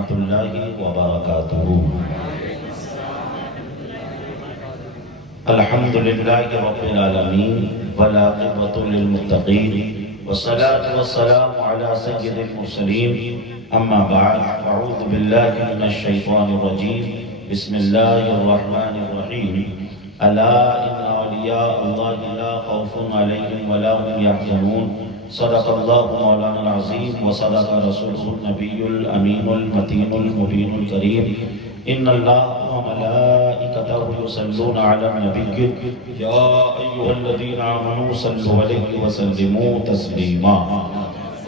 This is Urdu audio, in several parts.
ورحمۃ اللہ وبرکاتہ۔ الحمد للہ رب العالمین والعاقبۃ للمتقین والصلاة والسلام علی سید المرسلین، اما بعد، اعوذ باللہ من الشیطان الرجیم، بسم اللہ الرحمن الرحیم۔ الا ان اولیاء اللہ لا خوف علیہم ولا هم یحزنون، صدق اللہ مولانا العظیم وصدق رسولہ النبی الامین المتین المبین الکریم۔ ان اللہ وملائکتہ یصلون علی النبی یا ایھا الذین آمنوا صلوا علیہ وسلموا تسلیما۔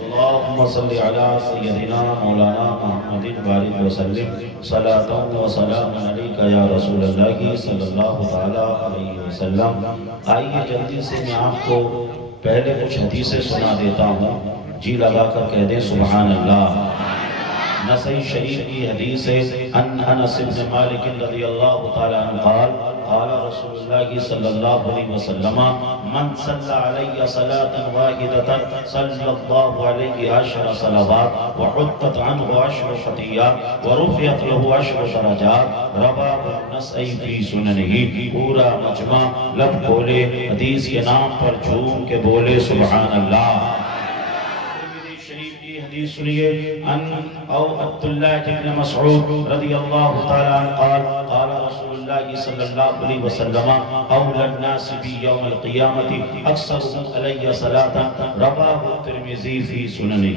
اللہم صل علی سیدنا مولانا محمد بارک وسلم صلاۃ و سلام علیک یا رسول اللہ صلی اللہ تعالی علیہ وسلم۔ آئیے جلدی سے میں آپ کو پہلے کچھ حدیثیں سنا دیتا ہوں، جی لگا کر کہہ دیں سبحان اللہ۔ نسائی شریف کی حدیث ہے، ان انس بن مالک رضی اللہ تعالی عنہ قال قال رسول اللہ صلی اللہ علیہ وسلم من صلی علی صلاة واحدة صلی اللہ علیہ 10 صلوات وحطت عنہ 10 خطیات ورفعت له 10 درجات، رواه النسائی فی سننہ۔ پورا مجمع لب کھولے، حدیث کے نام پر جھوم کے بولے سبحان اللہ۔ حدیث سنیے، ان او عبداللہ بن مسعود رضی اللہ تعالی عنہ قال قال رسول اللہ صلی اللہ علیہ وسلم اولى الناس بی یوم القیامت اکثرهم علی صلاة، رواه الترمذی فی سننہ۔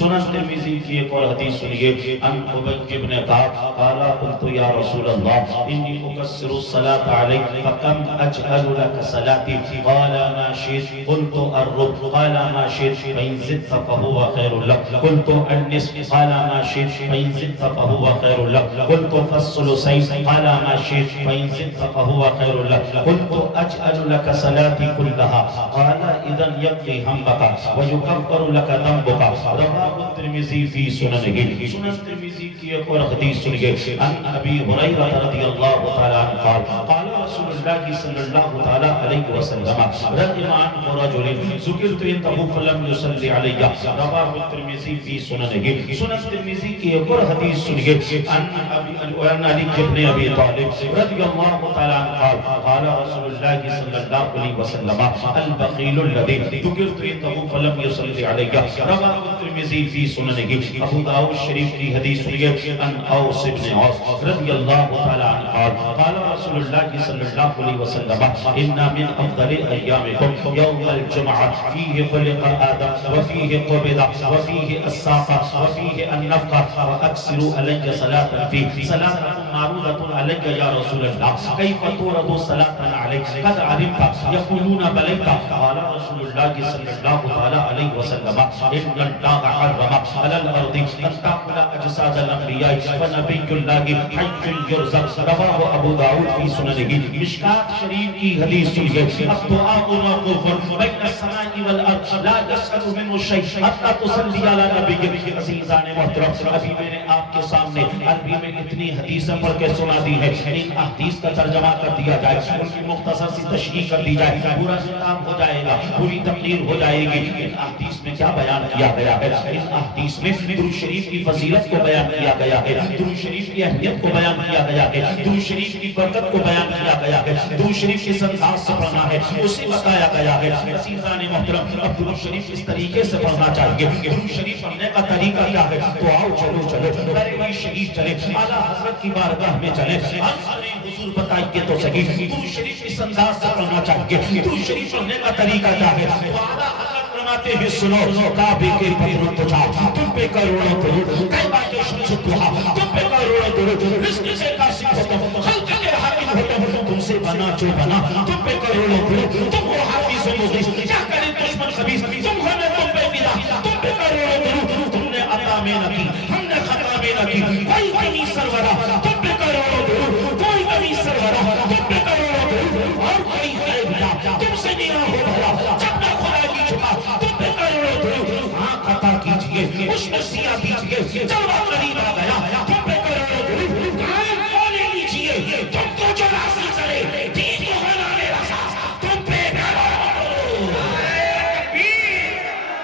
سنن ترمذی کی ایک اور حدیث سنیے، ان ابی بن کعب قال قلت یا رسول اللہ انی اکثر الصلاة علیک فکم اجعل لك صلاتي، قال ما شئت، قلت الربع، قال ما شئت، فإن زدت فهو خير لك، قلت النصف، قال ما شئت، فإن زدت فهو خير لك، قلت فالثلثين، قال ما شئت، فإن زدت فهو خير لك، قلت أجعل لك صلاتي كلها، قال إذن يقضي همك ويكفر لك ذنبك، رواه الترمذي في سننه۔ سنن ترمذی کی ایک اور حدیث سنیے، ان ابی ہریرہ رضی اللہ تعالی عنہ قال قال رسول اللہ صلی اللہ تعالی علیہ وسلم رغم عن رجل ذکرت عنده فلم يصلي علی، رواه الترمذی فی سننہ۔ سنن ترمذی کی ایک اور حدیث سنیے، ان علی بن ابی طالب رضی اللہ تعالی عنہ قال قال رسول اللہ صلی اللہ علیہ وسلم البخیل الذی ذکرت عنده فلم يصلي علی، رواه الترمذی فی سننہ۔ ابو داؤد شریف کی حدیث سنیے، ان اوس بن عاص رضی اللہ تعالی عنہ قال قال رسول اللہ صلی اللہ علیہ وسلم ان من افضل ایامکم یوم الجمعہ فیہ خلق آدم وفیہ قبض وفیہ الساق وفیہ النفخ واکثروا علی صلاة فیہ، صلاة معروضة علی یا رسول اللہ کیف تورد صلاة علیک قد علمت یقولون بلیت، قال رسول اللہ صلی اللہ تعالی علیہ وسلم ان اللہ حرم علی الارض ان تأکل اجساد الانبیاء ونبی اللہ حی یرزق، رواه ابو داؤد فی سننہ۔ مشکات شریف کی حدیث سنیے، الدعاء موقوف بین السماء والارض لا یسأل منه شیء حتی تصلی علی نبی۔ عزیزان محترم، ابھی میں نے آپ کے سامنے عربی میں اتنی حدیثیں پڑھ کے سنا دی ہے، ان احادیث کا ترجمہ کر دیا جائے، ان کی مختصر سی تشریح کر دی جائے، پورا خطاب ہو جائے گا، پوری تقریر ہو جائے گی۔ ان احادیث میں کیا بیان کیا گیا ہے؟ ان احادیث میں درود شریف کی فضیلت کو بیان کیا گیا ہے، درود شریف کی اہمیت کو بیان کیا گیا ہے، درود شریف کی برکت کو بیان کیا گیا ہے، درود شریف کس انداز سے پڑھنا ہے اسے بتایا گیا ہے۔ عزیزان محترم، اب درود شریف اس طریقے سے پڑھنا چاہیے۔ درود شریف پڑھنے کا طریقہ کیا ہے؟ تو آؤ چلو درود شریف چلے، اعلیٰ حضرت کی بارگاہ میں چلے، حضور بتائیے تو صحیح درود شریف کس انداز سے پڑھنا چاہیے، درود شریف پڑھنے کا طریقہ کیا ہے؟ تو اعلیٰ حضرت فرماتے ہیں سنو، کعبے کے بدر تجھا تم پہ کروڑوں درود، کعبہ کے شمس دہا تم پہ کروڑوں درود، رزق سے قاسم ہوتا خلق کے حاکم ہوتا، تم سے بنا جو بنا تم پہ کروڑوں درود، تم ہو حافظ مغیث، کیا کریں دشمن خبیث، تم ہمیں تم پہ فدا، تم پہ کروڑوں درود، تم نے عطا میں نہ کی ہم نے خطا میں نہ کی، کوئی کمی سرورہ تم پہ کروڑوں درود، کوئی کمی سرورہ تم پہ کروڑوں درود، اور کوئی عیب نہ تم سے نہ ہو بھلا، جب میں خدا کی چھپا تم پہ کروڑوں درود، آنکھ عطا کیجئے اس میں سیاہ دیجئے، جلوہ قریب آ گیا تم پہ کروڑوں درود، قائم کھولے لیجئے تم کو جو راضی کرے، دین کو بنانے رسا تم پہ کروڑوں درود۔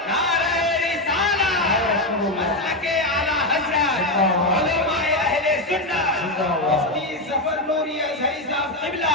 نعرہ رسالہ مسلک اعلیٰ حضرت مفتی ظفر نوری ازہری صاحب قبلہ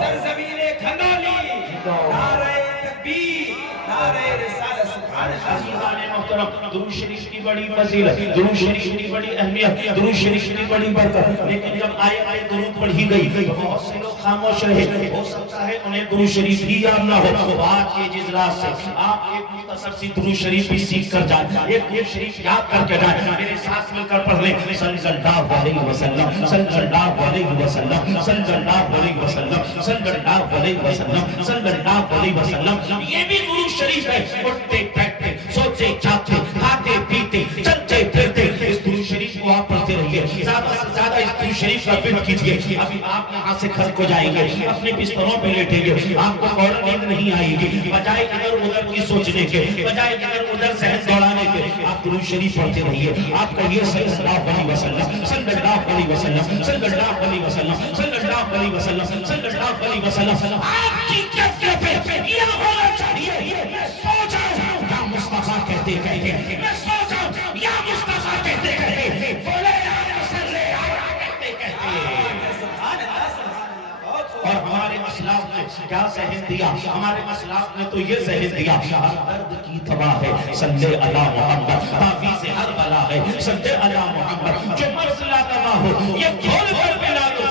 سرزمین کھنگالی نعرہ تکبیر نعرہ رسالت سبحان عزیزان محترم درود شریف کی بڑی فضیلت درود شریف کی بڑی اہمیت درود شریف کی بڑی برکت لیکن جب آئے درود پڑھی گئی تو بہت سے لوگ خاموش رہے ہو سکتا ہے انہیں درود شریف ہی یاد نہ ہو آج کے اجلاس سے آپ ایک مختصر سی درود شریف بھی سیکھ کر جائیں ایک درود شریف یاد کر کے جائیں میرے ساتھ مل کر پڑھ لیں صلی اللہ علیہ وسلم صلی اللہ علیہ وسلم صلی اللہ علیہ وسلم صلی اللہ علیہ وسلم صلی اللہ علیہ وسلم یہ بھی درود شریف ہے اٹھتے بیٹھتے سوچتے چاہتے کھاتے پیتے چلتے پھرتے اس درود شریف کو آپ پڑھتے رہیے زیادہ سے زیادہ اس درود شریف کا ورد کیجیے ابھی آپ یہاں سے گھر کو جائیں گے اپنے بستروں پہ لیٹیں گے آپ کو فوراً نیند نہیں آئے گی بجائے ادھر ادھر کی سوچنے کے بجائے ادھر ادھر ذہن دوڑانے کے آپ درود شریف پڑھتے رہیے آپ کہیے صلی اللہ علیہ وسلم صلی اللہ علیہ وسلم صلی اللہ علیہ وسلم صلی اللہ علیہ وسلم صلی اللہ علیہ وسلم آپ کی کیفیت پہ یہ ہونا چاہیے میں سوچ رہا ہوں یا مصطفیٰ کہتے کہتے میں سوچ رہا ہوں یا مصطفیٰ کہتے کہتے بولے یا صلی اللہ کہتے کہتے اور ہمارے اسلاف نے کیا ذہن دیا ہمارے اسلاف نے تو یہ ذہن دیا ہر درد کی دوا ہے صلی اللہ محمد تعویذ ہر بلا ہے صلی اللہ محمد جو مرض لا دوا ہو یہ کھول کر پلا دو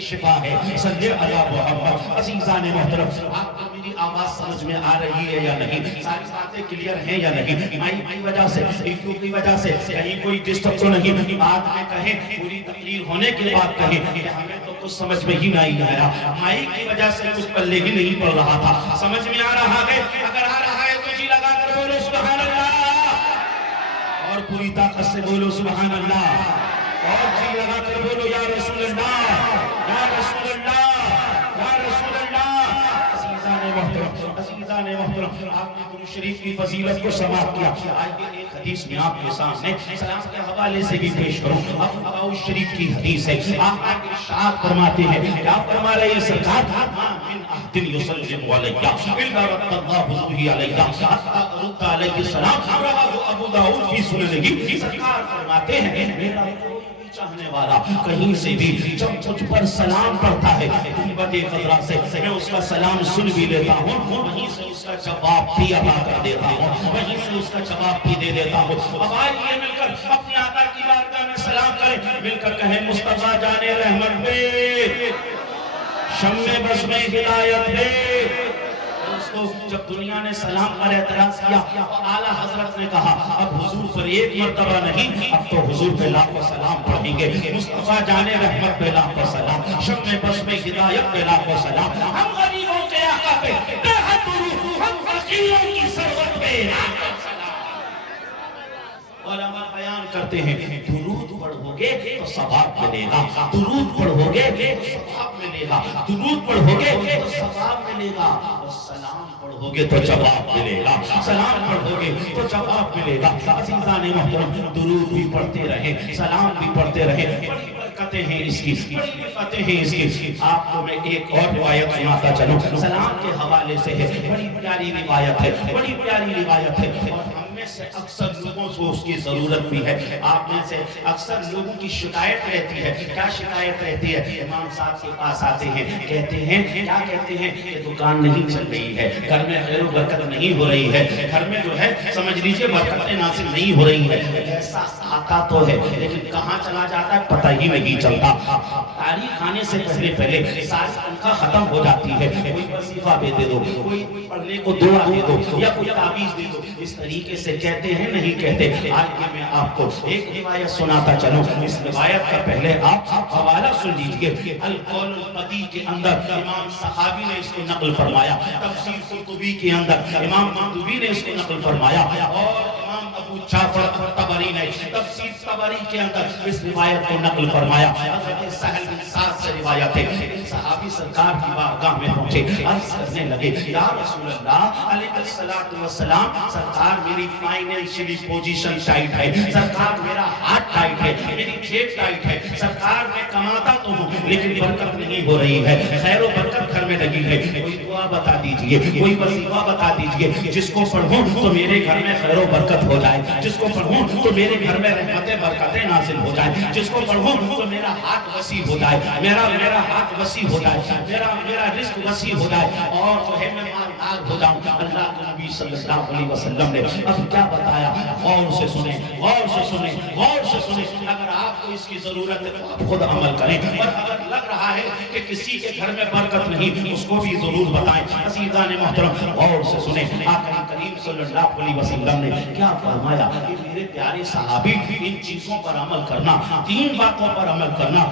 شفا ہے صلی اللہ محمد عزیزان محترم آپ کو میری آواز سمجھ میں آ رہی ہے یا نہیں ساری باتیں کلیئر ہیں یا نہیں مائک کی وجہ سے ایکو کی وجہ سے کہیں کوئی ڈسٹرب تو نہیں بات میں کہیں پوری تقریر ہونے کے بعد کہیں کہ ہمیں تو کچھ سمجھ میں ہی نہیں آیا مائک کی وجہ سے کچھ پلے ہی نہیں پڑ رہا تھا سمجھ میں آ رہا ہے اگر آ رہا ہے تو جی لگا کر بولو سبحان اللہ اور پوری طاقت سے بولو سبحان اللہ اور جی لگا کر بولو یا رسول اللہ یا رسول اللہ یا رسول اللہ عزیزان محترم آپ نے درود شریف کی فضیلت کو سماعت کیا آئیے ایک حدیث میں آپ کے سامنے سلام کے حوالے سے بھی پیش کروں ابو داؤد شریف کی حدیث ہے آپ ارشاد فرماتے ہیں کیا فرما رہے ہیں سرکار ما من احد یسلم علیہ الا رد اللہ روحی علیہ حتی رد علیہ السلام رواه ابو داؤد فی سننہ سرکار فرماتے ہیں میرا چاہنے والا کہیں سے بھی جب مجھ پر سلام پڑھتا ہے غیبت خضرا سے میں اس کا سلام سن بھی لیتا ہوں وہیں سے اس کا جواب بھی ادا کر دیتا ہوں وہیں سے اس کا جواب بھی دے دیتا ہوں اب آئیے مل کر اپنے آقا کی بارگاہ میں سلام کریں مل کر کہیں مصطفیٰ جان رحمت دے شمع بس میں ہدایت دے جب دنیا نے سلام پر اعتراض کیا تو اعلیٰ حضرت نے کہا اب حضور پر ایک مرتبہ نہیں اب تو حضور پہ لاکھوں سلام پڑھیں گے مصطفیٰ جان رحمت پہ لاکھوں سلام شمع بس میں ہدایت پہ لاکھوں سلام ہم غریبوں کے آقا پہ بے حد درود ہم فقیروں کی ثروت پہ لاکھوں سلام علماء بیان کرتے ہیں درود پڑھو گے تو ثواب ملے گا درود پڑھو گے تو ثواب ملے گا درود پڑھو گے تو ثواب ملے گا اور سلام پڑھو گے تو جواب ملے گا سلام پڑھو گے تو جواب ملے گا عزیزان محترم درود بھی پڑھتے رہیں سلام بھی پڑھتے رہیں بڑی برکتیں ہیں اس کی بڑی برکتیں ہیں اس کی آپ کو میں ایک اور روایت سناتا چلوں سلام کے حوالے سے ہے بڑی پیاری روایت ہے بڑی پیاری روایت ہے اور ہم میں سے اکثر لوگوں کو اس کی ضرورت بھی ہے آپ میں سے اکثر لوگوں کی شکایت رہتی ہے کیا شکایت رہتی ہے امام صاحب کے پاس آتے ہیں کہتے ہیں کیا کہتے ہیں کہ دکان نہیں چل رہی ہے گھر میں خیر و برکت نہیں ہو رہی ہے گھر میں جو ہے سمجھ لیجئے برکتیں نازل نہیں ہو رہی ہے ایسا آتا تو ہے لیکن کہاں چلا جاتا ہے پتہ ہی نہیں چلتا تاریخ آنے سے پہلے ساری تنخواہ ختم ہو جاتی ہے کوئی وظیفہ دے دو کوئی پڑھنے کو دعا دے دو یا کوئی تعویذ دے دو اس طریقے سے کہتے ہیں نہیں کہتے آج میں آپ کو ایک روایت سناتا چلوں اس روایت کا پہلے آپ حوالہ سن لیجئے القول القدی کے اندر امام صحابی نے اس کو نقل فرمایا تفسیر قرطبی کے اندر امام قرطبی نے اس کو نقل فرمایا اور امام ابو جعفر طبری نے تفسیر طبری کے اندر اس روایت کو نقل فرمایا حضرت سہل بن سعد سے روایت ہے صحابی سرکار کی بارگاہ میں پہنچے عرض کرنے لگے یا رسول اللہ علیہ السلام سرکار میری فائنینشلی پوزیشن ٹائٹ ہے سرکار میرا ہاتھ ٹائٹ ہے میری جیب ٹائٹ ہے سرکار میں کماتا تو ہوں لیکن برکت نہیں ہو رہی ہے خیر و برکت گھر میں لگی ہے کوئی دعا دعا بتا دیجئے، کوئی وظیفہ بتا دیجئے جس کو پڑھوں تو میرے گھر میں خیر و برکت ہو جائے، جس کو پڑھوں تو میرے گھر میں رحمتیں برکتیں نازل ہو جائے، جس کو پڑھوں تو میرا ہاتھ وسیع ہو جائے، میرا ہاتھ وسیع ہو جائے، میرا رزق وسیع ہو جائے، اور جو ہے میں مالدار ہو جاؤں۔ اللہ کے نبی صلی اللہ علیہ وسلم نے اب کیا بتایا؟ غور سے سنیں، غور سے سنیں، غور سے سنیں۔ اگر آپ کو اس کی ضرورت ہے تو آپ خود عمل کریں، اور اگر لگ رہا ہے کہ کسی کے گھر میں برکت نہیں، اس کو بھی ضرور بتائیں۔ عزیزان محترم غور سے سنیں، آقا کریم صلی اللہ علیہ وسلم نے کیا فرمایا کہ میرے پیارے صحابی ان چیزوں پر عمل کرنا، تین باتوں پر عمل کرنا،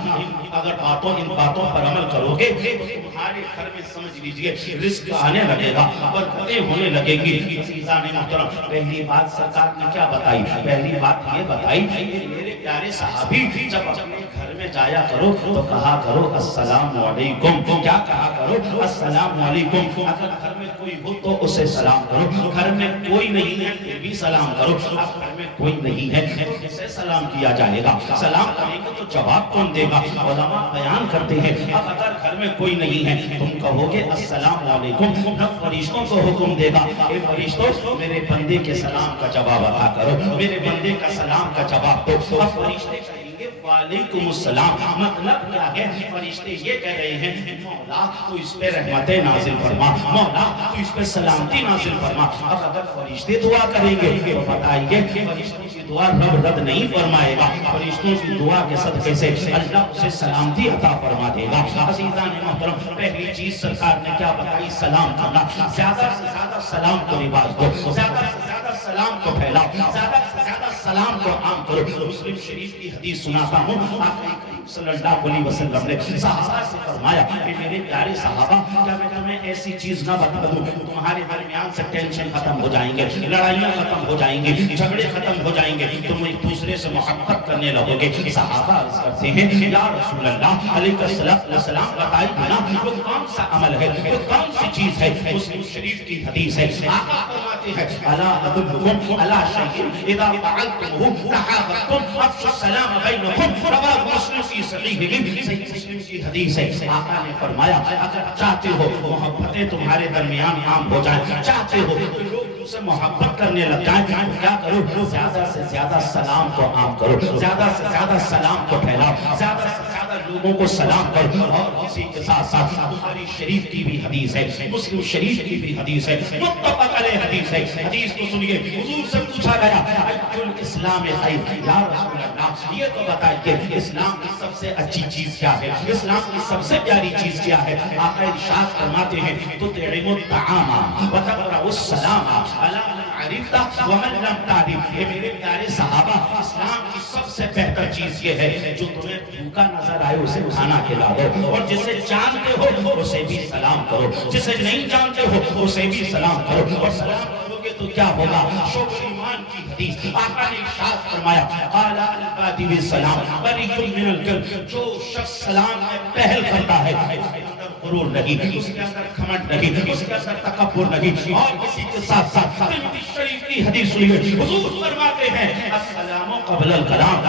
اگر ان باتوں پر عمل کرو گے تو تمہارے گھر میں سمجھ لیجئے رزق آنے لگے گا، برکتیں ہونے لگے گی۔ عزیزان محترم پہلی بات سرکار نے کیا بتائی؟ پہلی بات یہ بتائی کہ میرے پیارے صحابی جب اپنے گھر میں جایا کرو تو کہا کرو السلام علیکم۔ کیا کہا کرو؟ السلام علیکم۔ اگر گھر میں کوئی ہو تو اسے سلام کرو، گھر میں کوئی نہیں ہے پھر بھی سلام کرو۔ اب گھر میں کوئی نہیں ہے تو کسے سلام کیا جائے گا؟ سلام کریں گے تو جواب کون دے گا؟ علماء بیان کرتے ہیں اب اگر گھر میں کوئی نہیں ہے تم کہو گے السلام علیکم، رب فرشتوں کو حکم دے گا اے فرشتوں میرے بندے کے سلام کا جواب عطا کرو، میرے بندے کا سلام کا جواب دو۔ اب فرشتے کہیں گے وعلیکم السلام۔ مطلب کیا ہے؟ فرشتے یہ کہہ رہے ہیں مولا تو اس پہ رحمتیں نازل فرما، مولا تو اس پہ سلامتی نازل فرما۔ اب اگر فرشتے دعا کریں گے تو بتائیے فرشتوں کی دعا رب رد نہیں فرمائے گا، فرشتوں کی دعا کے صدقے سے اللہ اسے سلامتی عطا فرما دے گا۔ عزیزان محترم پہلی چیز سرکار نے کیا بتائی؟ سلام کرنا۔ زیادہ سے زیادہ سلام کو رواج دو، زیادہ سے زیادہ سلام کو پھیلاؤ، زیادہ سے زیادہ سلام کو عام کرو۔ مسلم شریف کی حدیث سناتا ہوں، آقا کریم صلی اللہ علیہ وسلم نے صحابہ سے فرمایا کہ میرے پیارے صحابہ کیا میں تمہیں ایسی چیز نہ بتا دوں تمہارے درمیان سے ٹینشن ختم ہو جائیں گے، لڑائیاں ختم ہو جائیں گے، جھگڑے ختم ہو جائیں گے، تم ایک دوسرے سے محبت کرنے لگو گے۔ صحابہ عرض کرتے ہیں یا رسول اللہ علیہ السلام بتائیے نا وہ کون سا عمل ہے، وہ کون سی چیز ہے؟ مسلم شریف کی حدیث ہے، آقا فرماتے ہیں الا ادلکم علی شیء اذا فعلتموه تحاببتم افشوا السلام بینکم، رواه مسلم کی صحیح مسلم کی حدیث ہے۔ آقا نے فرمایا اگر چاہتے ہو محبتیں تمہارے درمیان عام ہو جائیں، چاہتے ہو لوگ تم سے محبت کرنے لگ جائیں، کیا کرو؟ زیادہ سے زیادہ سلام کو عام کرو، زیادہ سے زیادہ سلام کو پھیلاؤ، زیادہ سے زیادہ لوگوں کو سلام کرو۔ اور اسی کے ساتھ ساتھ بخاری شریف کی بھی حدیث ہے، مسلم شریف کی بھی حدیث ہے، متفق علیہ حدیث ہے۔ حدیث کو سنیے، حضور سے پوچھا گیا ایّ الاسلام خیر، یا رسول اللہ یہ تو بتائیے اسلام کی سب سے اچھی چیز کیا ہے، اسلام کی سب سے پیاری چیز کیا ہے؟ آقا ارشاد فرماتے ہیں تطعم الطعام وتقرأ السلام علی من عرفت ومن لم تعرف۔ یہ میرے پیارے صحابہ اسلام کی سب سے بہتر چیز یہ ہے جو تمہیں بھوکا نظر آئے اسے کھانا کھلا دو، اور جسے جانتے ہو اسے بھی سلام کرو، جسے نہیں جانتے ہو اسے بھی سلام کرو، اور سلام کرو گے تو کیا ہوگا؟ شعب ایمان کی حدیث آقا نے ارشاد فرمایا قال البادی بالسلام بری من الکذب، جو شخص سلام میں پہل کرتا ہے اس کے اندر غرور نہیں، اس کے اندر گھمنڈ نہیں، اس کے اندر تکبر نہیں۔ اور اسی کے ساتھ ساتھ ترمذی شریف کی حدیث سنیے، حضور فرماتے ہیں السلام قبل الکلام،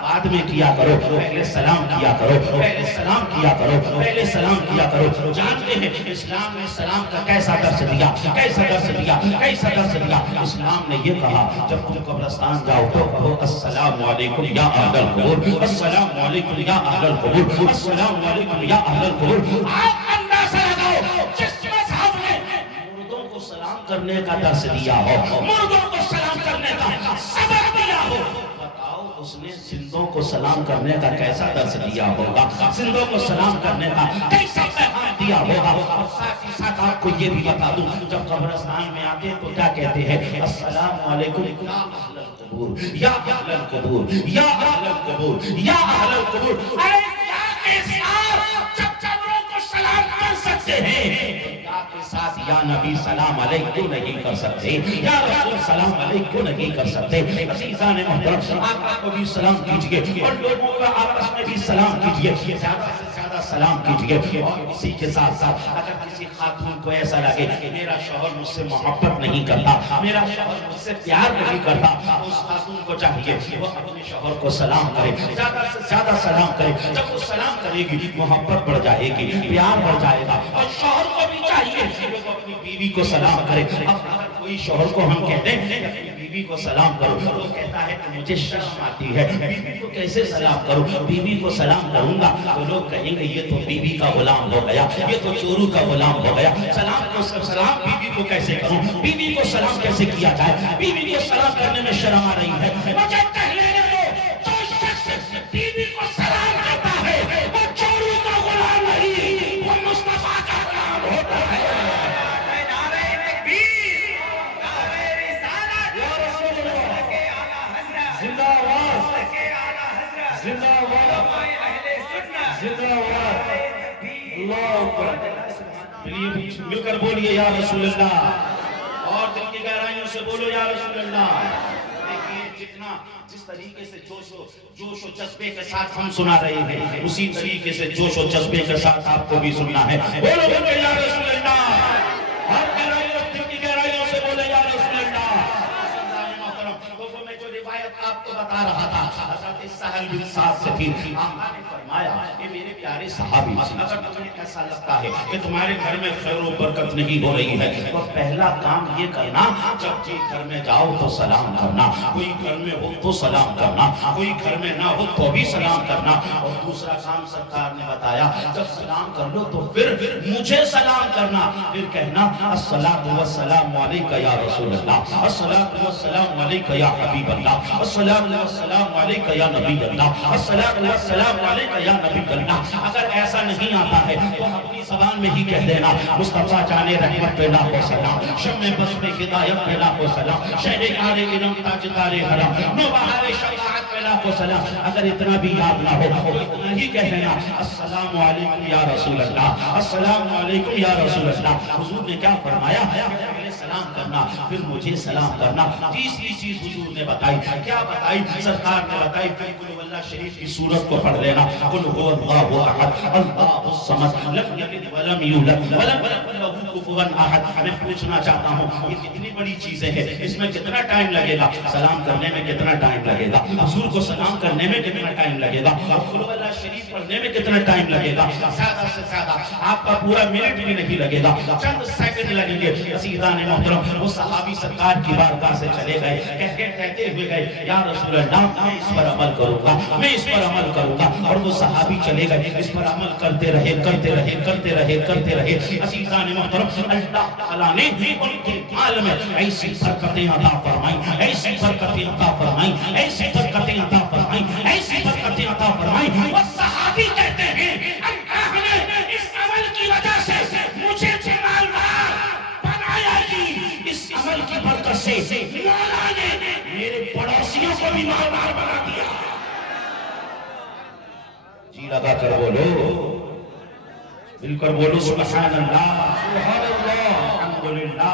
بعد میں کیا کرو، پہلے سلام کیا کرو، پہلے سلام کیا کرو، پہلے سلام کیا کرو۔ جانتے ہیں اسلام نے سلام کا کیسا درس دیا، کیسا درس دیا، کیسا درس دیا؟ اسلام نے یہ کہا جب تم قبرستان جاؤ تو کہو السلام علیکم یا اہل القبور، السلام علیکم یا اہل القبور، السلام علیکم یا اہل القبور۔ آپ اندازہ لگاؤ جس مذہب نے مردوں کو سلام کرنے کا درس دیا ہو، مردوں کو سلام کرنے کا سبق دیا ہو، بتاؤ اس نے زندوں کو سلام کرنے کا کیسا درس دیا ہوگا، زندوں کو سلام کرنے کا کیسا پیغام دیا ہوگا۔ اور ساتھ ہی ساتھ آپ کو یہ بھی بتا دوں جب قبرستان میں آتے تو کیا کہتے ہیں؟ السلام علیکم یا اہل القبور، یا اہل القبور، یا اہل القبور، یا اہل القبور۔ ارے یا کے ساتھ جب قبروں کو سلام کر سکتے ہیں یا کے ساتھ یا نبی سلام علیکم نہیں کر سکتے، یا رسول سلام علیکم نہیں کر سکتے۔ عزیزان محترم آقا کو بھی سلام کیجئے اور لوگوں کا آپس میں بھی سلام کیجئے، زیادہ سے زیادہ زیادہ سلام کیجیے. اور اسی کے ساتھ ساتھ اگر کسی خاتون کو ایسا لگے میرا شوہر مجھ سے محبت نہیں کرتا, میرا شوہر مجھ سے پیار نہیں کرتا, اس خاتون کو چاہیے وہ اپنے شوہر کو سلام کرے, زیادہ سے زیادہ سلام کرے. جب وہ سلام کرے گی محبت بڑھ جائے گی, پیار بڑھ جائے گا. اور شوہر کو بھی چاہیے کہ وہ اپنی بیوی کو سلام کرے. اب اگر کوئی شوہر کو ہم کہتے ہیں کہ اپنی بیوی کو سلام کرو, وہ کہتا ہے کہ مجھے شرم آتی ہے, بیوی کو کیسے سلام کروں, بیوی کو سلام کروں گا تو لوگ کہیں گے یہ تو بیوی کا غلام ہو گیا, یہ تو چورو کا غلام ہو گیا. سلام بیوی کو کیسے کروں, بیوی کو سلام کیسے کیا جائے, بیوی کو سلام کرنے میں شرم آ رہی ہے. مجھے کہنے دو, جو شخص بیوی کو سلام کرتا ہے وہ چورو کا غلام نہیں, وہ مصطفیٰ کا غلام ہوتا ہے. مل کر بولیے یا رسول اللہ, اور دل کی گہرائیوں سے بولو یا رسول اللہ. دیکھیے جس طریقے سے جوش و جذبے کے ساتھ ہم سنا رہے ہیں, اسی طریقے سے جوش و جذبے کے ساتھ آپ کو بھی سننا ہے. بولو بولو یا رسول اللہ, اور دل کی گہرائیوں سے بولے یا رسول اللہ. میں جو روایت آپ کو بتا رہا تھا حضرت سہل بن سعد سے تھی. آقا نے فرمایا کہ میرے پیارے صحابی, اگر تمہیں ایسا لگتا ہے کہ تمہارے گھر میں خیر و برکت نہیں ہو رہی ہے تو پہلا کام یہ کرنا, جب جی گھر میں جاؤ تو سلام کرنا, کوئی گھر میں ہو تو سلام کرنا, کوئی گھر میں نہ ہو تو بھی سلام کرنا. اور دوسرا کام سرکار نے بتایا, جب سلام کر لو تو پھر مجھے سلام کرنا, پھر کہنا الصلاۃ والسلام علیک یا رسول اللہ, الصلاۃ والسلام علیک یا حبیب اللہ, الصلاۃ والسلام علیک یا نبی اللہ, الصلاۃ والسلام علیک یا نبی اللہ. اگر ایسا نہیں آتا ہے تو اپنی زبان میں ہی کہہ دینا مصطفیٰ جان رحمت پہ لاکھوں سلام, شمع بس پہ ہدایت پہ لاکھوں سلام, شہریار علم تاجدار حرم نوبہار شفاعت پہ لاکھوں سلام. اگر اتنا بھی یاد نہ ہو تو اتنا ہی کہہ دینا السلام علیکم یا رسول اللہ, السلام علیکم یا رسول اللہ. حضور نے کیا فرمایا, پہلے سلام کرنا پھر مجھے سلام کرنا. تیسری چیز حضور نے بتائی, کیا بتائی سرکار نے بتائی, قل هو اللہ شریف کی سورت کو پڑھ لینا. قل هو اللہ احد اللہ الصمد لم یلد ولم یولد ولم یکن له کفوا احد. میں پوچھنا چاہتا ہوں یہ کتنی بڑی چیزیں ہیں, اس میں کتنا ٹائم لگے گا, سلام کرنے میں کتنا ٹائم لگے گا, حضور کو سلام کرنے میں کتنا ٹائم لگے گا, قل هو اللہ شریف پڑھنے میں کتنا ٹائم لگے گا. زیادہ سے زیادہ آپ کا پورا منٹ بھی نہیں لگے گا, چند سیکنڈ لگیں گے. عزیزان محترم, وہ صحابی سرکار کی بارگاہ سے چلے گئے, کہتے ہوئے گئے یا رسول اللہ میں اس پر عمل کروں گا, میں اس پر عمل کروں گا. اور وہ صحابی چلے گئے, اس پر عمل کرتے رہے کرتے رہے کرتے رہے کرتے رہے. عزیزان محترم, اللہ تعالیٰ نے ان کے مال میں ایسی برکتیں عطا فرمائیں, ایسی برکتیں عطا فرمائیں, ایسی برکتیں عطا فرمائیں, ایسی برکتیں عطا فرمائیں. وہ صحابی کہتے ہیں اللہ نے اس عمل کی وجہ سے مجھے مالدار بنایا جی, اس عمل کی برکت سے مولا نے میرے پڑوسیوں کو بھی مالدار بنا دیا. جی لگا کر بولو, مل کر بولو سبحان اللہ, سبحان اللہ, الحمدللہ,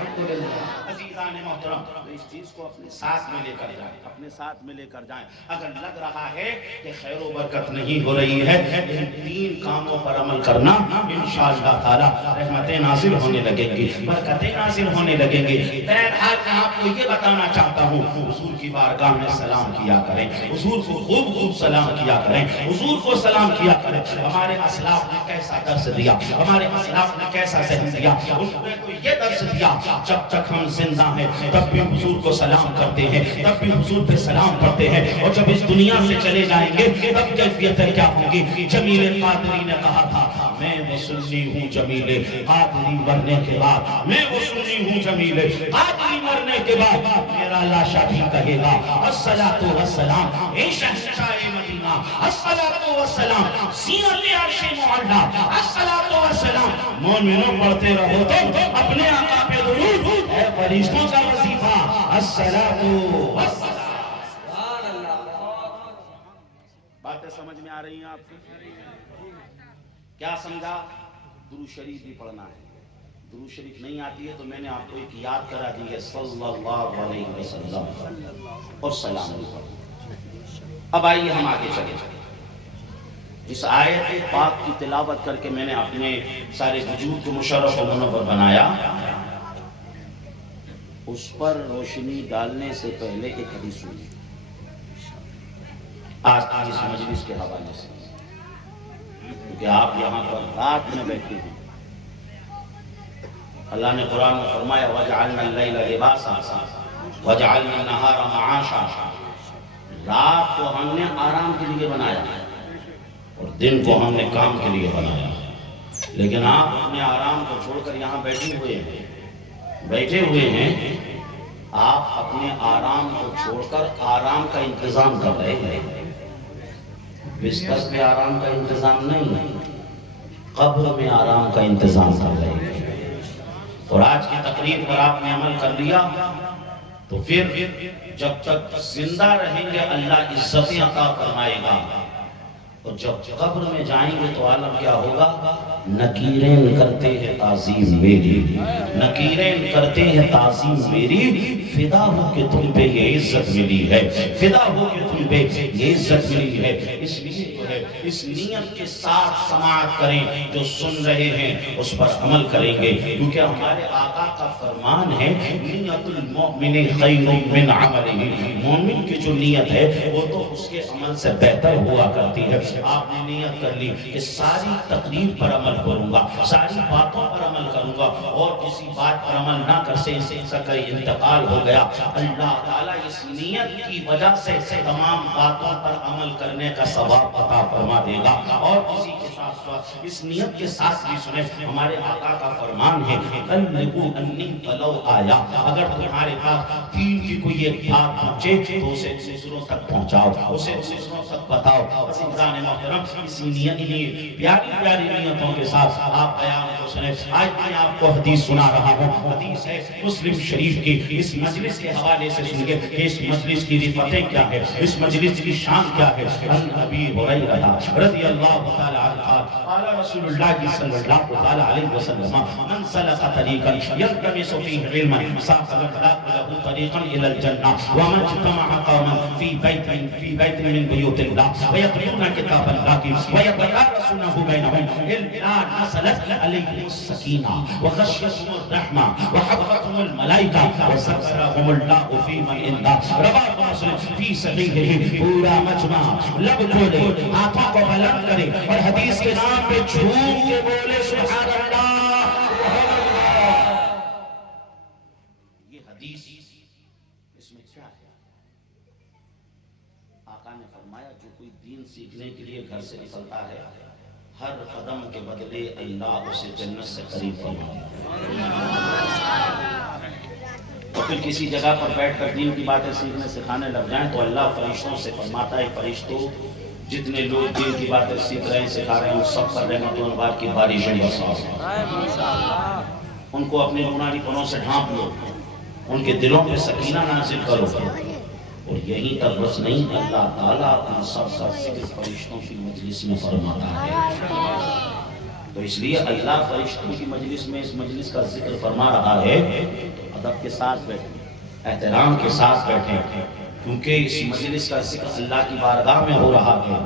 الحمدللہ. عزیزان محترم, اس چیز کو اپنے ساتھ میں لے کر جائیں, اپنے ساتھ میں لے کر جائیں. اگر لگ رہا ہے کہ خیر و برکت نہیں ہو رہی ہے, ان تین کاموں پر عمل کرنا, انشاءاللہ تعالی رحمتیں نازل ہونے لگیں گی, برکتیں نازل ہونے لگیں گی. بہرحال میں آپ کو یہ بتانا چاہتا ہوں, حضور کی بارگاہ میں سلام کیا کریں, حضور کو خوب خوب سلام کیا کریں, حضور کو سلام کیا کریں. ہمارے اسلاف نے کیسا درس دیا, ہمارے اسلاف نے کیسا ذہن دیا, انہوں نے کو یہ درس دیا جب تک ہم زندہ ہیں تب بھی حضور کو سلام کرتے ہیں, تب بھی حضور پہ سلام پڑھتے ہیں, اور جب اس دنیا سے چلے جائیں گے تب کیفیتیں کیا ہوں گی. جمیل قادری نے کہا تھا میں وہ سنی ہوں جمیل قادری مرنے کے بعد, میں وہ سنی ہوں جمیل قادری مرنے کے بعد میرا لاشا بھی کہے گا الصلاۃ والسلام اے شہنشاہ مدینہ, الصلاۃ والسلام زینت عرش معلا, الصلاۃ والسلام. مومنوں پڑھتے رہو تو اپنے آقا پہ درود, اے فرشتوں کا وظیفہ الصلاۃ والسلام. باتیں سمجھ میں آ رہی ہیں آپ کی؟ کیا سمجھا؟ درود شریف بھی پڑھنا ہے. درود شریف نہیں آتی ہے تو میں نے آپ کو ایک یاد کرا دی ہے, صلی اللہ علیہ وسلم, اور سلام بھی پڑھنا. اب آئیے ہم آگے چلے. اس آیت پاک کی تلاوت کر کے میں نے اپنے سارے وجود کو مشرف و منور بنایا، اس پر روشنی ڈالنے سے پہلے ایک حدیث سنی آج کی اس مجلس کے حوالے سے، کیونکہ آپ یہاں پر رات میں بیٹھے ہیں۔ اللہ نے قرآن میں فرمایا وَجَعَلْنَا اللَّيْلَ لِبَاسًا وَجَعَلْنَا النَّهَارَ مَعَاشًا، رات کو ہم نے آرام کے لیے بنایا اور دن کو ہم نے کام کے لیے بنایا، لیکن آپ اپنے آرام کو چھوڑ کر یہاں بیٹھے ہوئے ہیں، آپ اپنے آرام کو چھوڑ کر آرام کا انتظام کر رہے ہیں۔ بستر پہ آرام کا انتظام نہیں، قبر میں آرام کا انتظام کر رہے ہیں۔ اور آج کی تقریر پر آپ نے عمل کر لیا تو پھر جب تک زندہ رہیں گے اللہ عزتیں عطا فرمائے گا، اور جب قبر میں جائیں گے تو عالم کیا ہوگا؟ نکیریں کرتے ہیں تعظیم میری، نکیریں کرتے ہیں تعظیم میری، فدا ہو کہ تم پہ یہ عزت ملی ہے، فدا ہو کہ تم پہ یہ عزت ملی ہے۔ اس لیے جو ہے اس نیت کے ساتھ سماعت کریں، جو سن رہے ہیں اس پر عمل کریں گے، کیونکہ ہمارے آقا کا فرمان ہے نیت المؤمن خیر من عملہ، مومن کی جو نیت ہے وہ تو اس کے عمل سے بہتر ہوا کرتی ہے۔ آپ نے نیت کر لی کہ ساری تقریر پر عمل کروں گا، ساری باتوں پر عمل کروں گا، اور کسی بات پر عمل نہ کر سے اس کا انتقال ہو گیا، اللہ تعالیٰ اس نیت کی وجہ سے تمام باتوں پر عمل کرنے کا ثواب عطا فرما دے گا۔ اور کسی کے ساتھ اس نیت کے ساتھ بھی سنیں، ہمارے آقا کا فرمان ہے بلغوا انی ولو آیا، اگر تمہارے پاس دین کی کوئی ایک بات پہنچے تو اسے دوسروں تک پہنچاؤ، اسے دوسروں تک بتاؤ۔ بس انسان محترم اسی نیت پیاری پیاری نیتوں کے ساتھ آپ بیان کو سنیں۔ آج میں آپ کو حدیث سنا رہا ہوں، حدیث ہے مسلم شریف کی، اس مجلس کے حوالے سے سنیے کہ اس مجلس کی رفتیں کیا ہے، اس مجلس کی شان کیا ہے۔ عن ابی ہریرہ رضی اللہ تعالی عنہ قال رسول اللہ صلی اللہ تعالی علیہ وسلم من سلک طریقا یلتمس فیہ علما سهل الله له طریقا الی الجنہ ومن اجتمع قوما فی بیت من بیوت اللہ ویتلون کتاب اللہ ویتدارسونه بینهم الا نزلت علیہم السکینہ وغشیتهم الرحمہ وحفتهم الملائکہ وذکرهم اللہ فی من عنده۔ رواه مسلم فی صحیحہ۔ پورا مجمع لب کھولے، ہاتھوں کو بلند کرے اور حدیث کے نام پہ جھوم کے بولے سبحان اللہ۔ یہ حدیث اس میں کیا ہے؟ آقا نے فرمایا جو کوئی دین سیکھنے کے لیے گھر سے نکلتا ہے، ہر قدم کے بدلے اللہ اسے جنت سے قریب فرماتا ہے۔ اور پھر کسی جگہ پر بیٹھ کر دین کی باتیں سیکھنے سکھانے لگ جائیں تو اللہ فرشتوں سے فرماتا ہے فرشتوں جتنے لوگ دین کی باتیں سیکھ رہے ہیں سکھا رہے ہیں ان سب پر رحمت و انوار کی بارشیں برساؤ، ان کو اپنے گناہی پنوں سے ڈھانپ لو، ان کے دلوں پہ سکینہ نازل کرو۔ اور یہیں تک بس نہیں، اللہ تعالیٰ ان سب کا ذکر فرشتوں کی مجلس میں فرماتا ہے۔ تو اس لیے اللہ فرشتوں کی مجلس میں اس مجلس کا ذکر فرما رہا ہے، ادب کے ساتھ بیٹھیں، احترام کے ساتھ بیٹھیں، کیونکہ اس مجلس کا ذکر اللہ کی بارگاہ میں ہو رہا ہے۔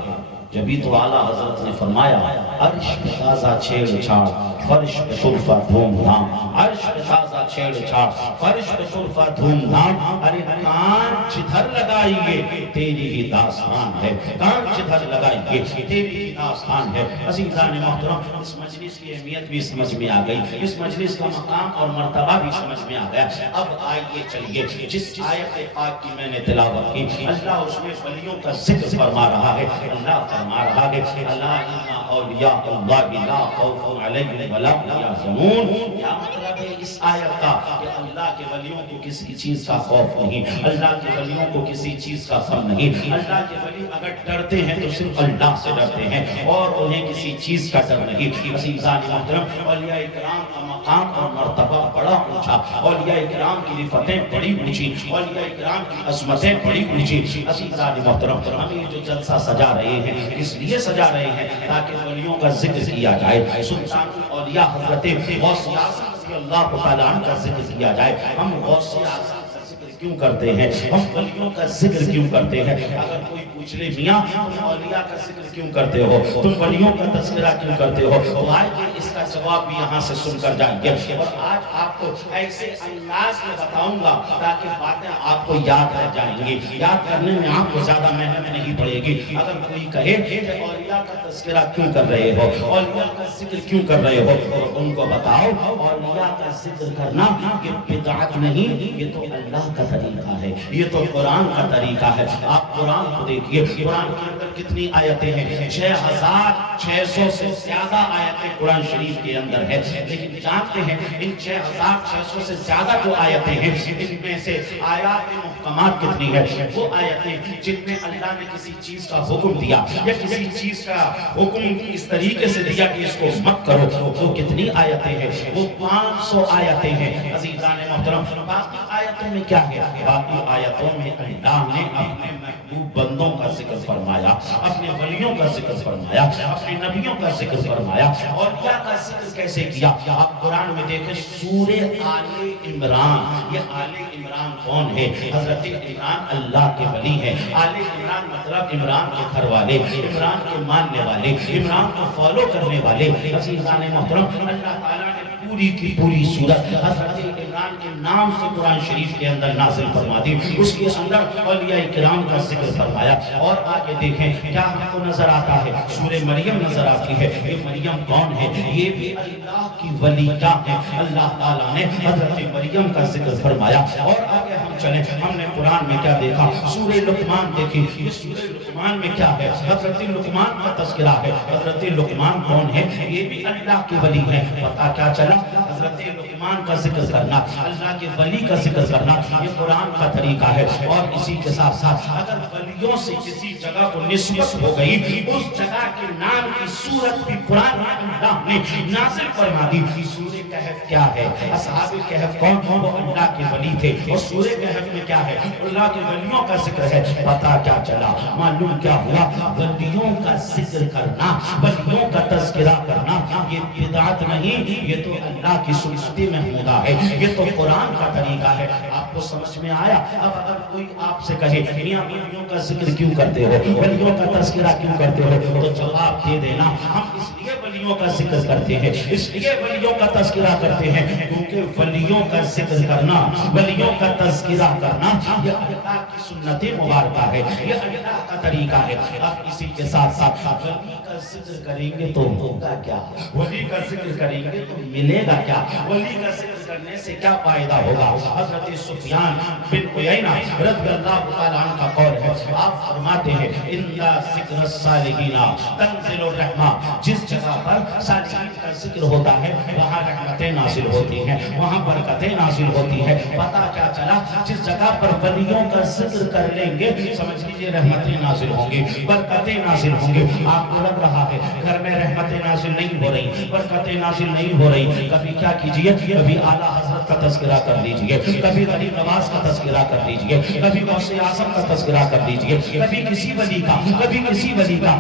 جبھی تو اعلیٰ حضرت نے فرمایا عرش پہ تازہ چھیڑ چھاڑ فرش پہ طرفہ دھوم دھام، عرش پہ تازہ چھیڑ چھاڑ فرش پہ طرفہ دھوم دھام، ارے کان جدھر لگائیے تیری ہی داستان ہے، کان جدھر لگائیے تیری ہی داستان ہے۔ عزیزان محترم اس مجلس کی اہمیت بھی سمجھ میں آ گئی، اس مجلس کا مقام اور مرتبہ بھی سمجھ میں آ گیا۔ اب آئیے چلیے جس آیت پاک کی میں نے تلاوت کی، اللہ اس میں ولیوں کا ذکر فرما رہا ہے۔ اللہ فرما رہا ہے اللہ ان اولیاء اللہ لا خوف علیہم ولا هم یحزنون۔ کیا مطلب ہے اس آیت کا؟ کہ اللہ کے ولیوں کو کسی چیز کا خوف نہیں، اللہ کے ولیوں کو کسی چیز کا غم نہیں۔ اللہ کے ولی اگر ڈرتے ہیں تو صرف اللہ سے ڈرتے ہیں اور انہیں کسی چیز کا ڈر نہیں۔ عزیزان محترم اولیاء کرام کا مقام اور مرتبہ بڑا اونچا، اولیاء کرام کی رفتیں بڑی اونچی، اولیاء کرام کی عظمتیں بڑی اونچی۔ عزیزان محترم ہم یہ جو جلسہ سجا رہے ہیں اس لیے سجا رہے ہیں تاکہ ولیوں کا ذکر کیا جائے، سلطان الاولیاء حضرت غوث اعظم رضی اللہ تعالیٰ عنہ کا ذکر کیا جائے۔ ہم غوث اعظم کا ذکر کیوں کرتے ہیں؟ ہم ولیوں کا ذکر کیوں کرتے ہیں؟ اگر کوئی پوچھ لے میاں تم اولیاء کا ذکر کیوں کرتے ہو، تم ولیوں کا تذکرہ کیوں کرتے ہو، تو آج اس کا جواب بھی یہاں سے سن کر جائیں گے۔ اور آج آپ کو ایسے انداز میں بتاؤں گا تاکہ باتیں آپ کو یاد رہ جائیں گی، یاد کرنے میں آپ کو زیادہ محنت نہیں پڑے گی۔ اگر کوئی کہے کہ اولیاء کا تذکرہ کیوں کر رہے ہو، اولیاء کا ذکر کیوں کر رہے ہو، تو ان کو بتاؤ اولیاء کا ذکر کرنا یہ بدعت نہیں، یہ تو اللہ کا طریقہ ہے، یہ تو قرآن کا طریقہ ہے۔ آپ قرآن کو دیکھیے، قرآن کے اندر کتنی آیتیں ہیں؟ 6600 سے زیادہ آیتیں قرآن شریف کے اندر ہے، لیکن جانتے ہیں ان 6600 سے زیادہ جو آیتیں ہیں ان میں سے آیات محکمات کتنی ہے؟ وہ آیتیں جن میں اللہ نے کسی چیز کا حکم دیا یا کسی چیز کا حکم اس طریقے سے دیا کہ اس کو مت کرو، وہ کتنی آیتیں ہیں؟ وہ 500 آیتیں ہیں۔ عزیزان محترم، باقی آیتوں میں کیا ہے؟ باقی آیتوں میں اللہ نے اپنے محبوب بندوں کا ذکر فرمایا، اپنے ولیوں کا ذکر فرمایا، اپنے نبیوں کا ذکر فرمایا۔ اور کیا کا ذکر کیسے کیا؟ آپ قرآن میں دیکھیں سورہ آل عمران، یہ آل عمران کون ہے؟ حضرت عمران اللہ کے ولی ہیں۔ آل عمران مطلب عمران کے گھر والے، عمران کے ماننے والے، عمران کو فالو کرنے والے۔ عزیزان محترم، اللہ تعالیٰ نے پوری کی پوری سورت حضرت عمران کے نام سے قرآن شریف کے اندر نازل فرما دی، اس کے اندر اولیاء کرام کا ذکر فرمایا۔ اور آگے دیکھیں کیا ہم کو نظر آتا ہے؟ سورہ مریم نظر آتی ہے۔ یہ مریم کون ہے؟ یہ بھی اللہ کی ولیہ ہے۔ اللہ تعالیٰ نے حضرت مریم کا ذکر فرمایا۔ اور آگے ہم چلیں، ہم نے قرآن میں کیا دیکھا؟ سورہ لقمان دیکھی۔ یہ سورہ لقمان میں کیا ہے؟ حضرت لقمان کا تذکرہ ہے۔ حضرت لقمان کون ہے؟ یہ بھی اللہ کے ولی ہے۔ پتہ کیا چلا؟ حضرت لقمان کا ذکر کرنا، اللہ کے ولی کا ذکر کرنا، یہ قرآن کا طریقہ ہے۔ اور اسی کے ساتھ ساتھ اگر ولیوں سے کسی جگہ کو نسبت ہو گئی، اس جگہ کے نام کی صورت بھی قرآن میں اللہ نے نازل فرما دی۔ سورہ کہف کیا ہے؟ اصحاب کہف کون؟ وہ اللہ کے ولی تھے۔ اور سورہ کہف میں کیا ہے؟ اللہ کے ولیوں کا ذکر ہے۔ پتہ کیا چلا؟ معلوم کیا ہوا؟ ولیوں کا ذکر کرنا، ولیوں کا تذکرہ کرنا یہ بدعت نہیں، یہ تو اللہ کی سنت محمودہ ہے، یہ تو قرآن کا طریقہ ہے۔ آپ کو سمجھ میں آیا؟ اب اگر کوئی آپ سے کہے میاں ولیوں کا ذکر کیوں کرتے ہو، ولیوں کا تذکرہ کیوں کرتے ہو، تو جواب دے دینا ہم اس لیے ولیوں کا ذکر کرتے ہیں، اس لیے ولیوں کا تذکرہ کرتے ہیں کیونکہ ولیوں کا ذکر کرنا، ولیوں کا تذکرہ کرنا یہ اللہ کی سنت مبارکہ ہے، یہ اللہ کا طریقہ ہے۔ اب اسی کے ساتھ ساتھ ولی کا ذکر کریں گے تو ہوگا کیا؟ ولی کا ذکر کریں گے تو ملے گا کیا؟ ولی کا ذکر کرنے سے کیا فائدہ ہوگا؟ حضرت سفیان بن عیینہ رضی اللہ تعالیٰ عنہ کا قول ہے، آپ فرماتے ہیں اِنَّا ذِكْرَ الصَّالِحِينَ تَنزِلُ الرَّحْمَةُ، جس جگہ پر صالحین کا ذکر ہوتا ہے وہاں رحمتیں نازل ہوتی ہیں، وہاں برکتیں نازل ہوتی ہیں۔ پتہ کیا چلا؟ جس جگہ پر ولیوں کا ذکر کر لیں گے سمجھ لیجیے رحمتیں نازل ہوں گی، برکتیں نازل ہوں گی۔ آپ کو لگ رہا ہے گھر میں رحمتیں نازل نہیں ہو رہی، برکتیں نازل نہیں ہو رہی، کبھی کیا کیجئے؟ کبھی اعلیٰ حضرت کا تذکرہ کر لیجئے، کبھی غریب نواز کا تذکرہ کر لیجئے، کبھی غوث اعظم کا تذکرہ کر لیجئے، کبھی کسی ولی کا، کبھی کسی ولی کا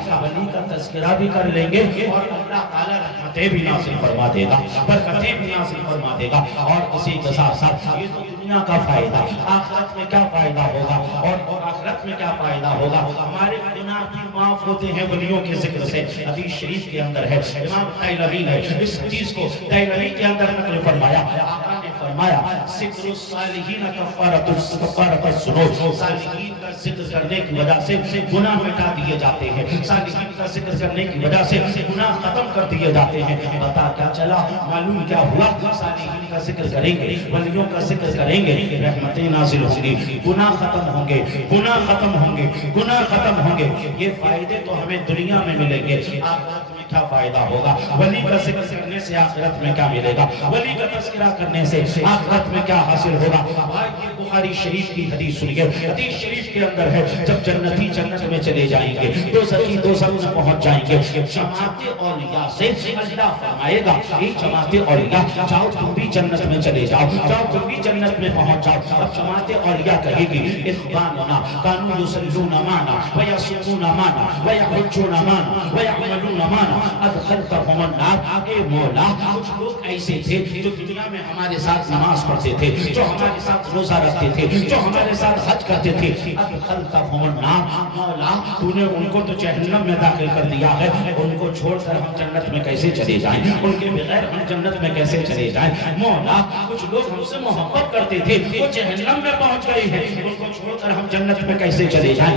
تذکرہ بھی کر لیں گے اور اللہ تعالیٰ رحمتیں بھی نازل فرما دے گا، برکتیں بھی نازل فرما دے گا۔ اور اسی کے ساتھ ساتھ یہ تو دنیا کا فائدہ، آخرت میں کیا فائدہ ہوگا؟ اور آخرت میں کیا فائدہ ہوگا؟ ہمارے گناہ بھی معاف ہوتے ہیں ولیوں کے ذکر سے۔ حدیث شریف کے اندر ہے، امام دیلوی نے اس حدیث کو دیلوی کے اندر نقل فرمایا، آقا نے فرمایا ذکر الصالحین کفارۃ الذنوب، صالحین کا ذکر کرنے کی وجہ سے گناہ مٹا دیے جاتے ہیں، صالحین کا ذکر کرنے کی وجہ سے گناہ ختم کر دیے جاتے ہیں۔ پتہ کیا چلا؟ معلوم کیا ہوا؟ صالحین کا ذکر کریں گے، ولیوں کا ذکر کریں گے، رحمتیں نازل ہوں گی، گناہ ختم ہوں گے، گناہ ختم ہوں گے، گناہ ختم ہوں گے۔ یہ فائدے تو ہمیں دنیا میں ملیں گے، آخرت میں کیا فائدہ ہوگا؟ ولی کا ذکر کرنے سے آخرت میں کیا ملے گا؟ ولی کا تذکرہ کرنے سے آخرت میں کیا حاصل ہوگا؟ آئیے بخاری شریف کی حدیث سنیے، حدیث شریف کے اندر ہے جب جنتی جنت میں چلے جائیں گے، دوزخی دوزخ میں پہنچ جائیں گے، جماعت اولیاء سے اللہ فرمائے گا اے جماعت اولیاء جاؤ تم بھی جنت میں چلے جاؤ، جاؤ تم بھی جنت میں پہنچ جاؤ۔ اب جماعت اولیاء کہے گی اخواننا کانوا یصلون معنا ویصومون معنا ویحجون معنا ویعملون معنا ادخلتهم النار۔ اے مولا کچھ لوگ ایسے تھے جو دنیا میں ہمارے ساتھ نماز پڑھتے تھے، جو ہمارے ساتھ روزہ رکھتے کرتے تھے، جو ہمارے ساتھ حج کرتے تھے، ادخلتہم النار، مولا تو نے ان کو تو جہنم میں داخل کر دیا ہے، ان کو چھوڑ کر ہم جنت میں کیسے چلے جائیں، ان کے بغیر ہم جنت میں کیسے چلے جائیں۔ مولا کچھ لوگ ہم سے محبت کرتے تھے، وہ جہنم میں پہنچ گئے ہیں، ان کو چھوڑ کر ہم جنت میں کیسے چلے جائیں۔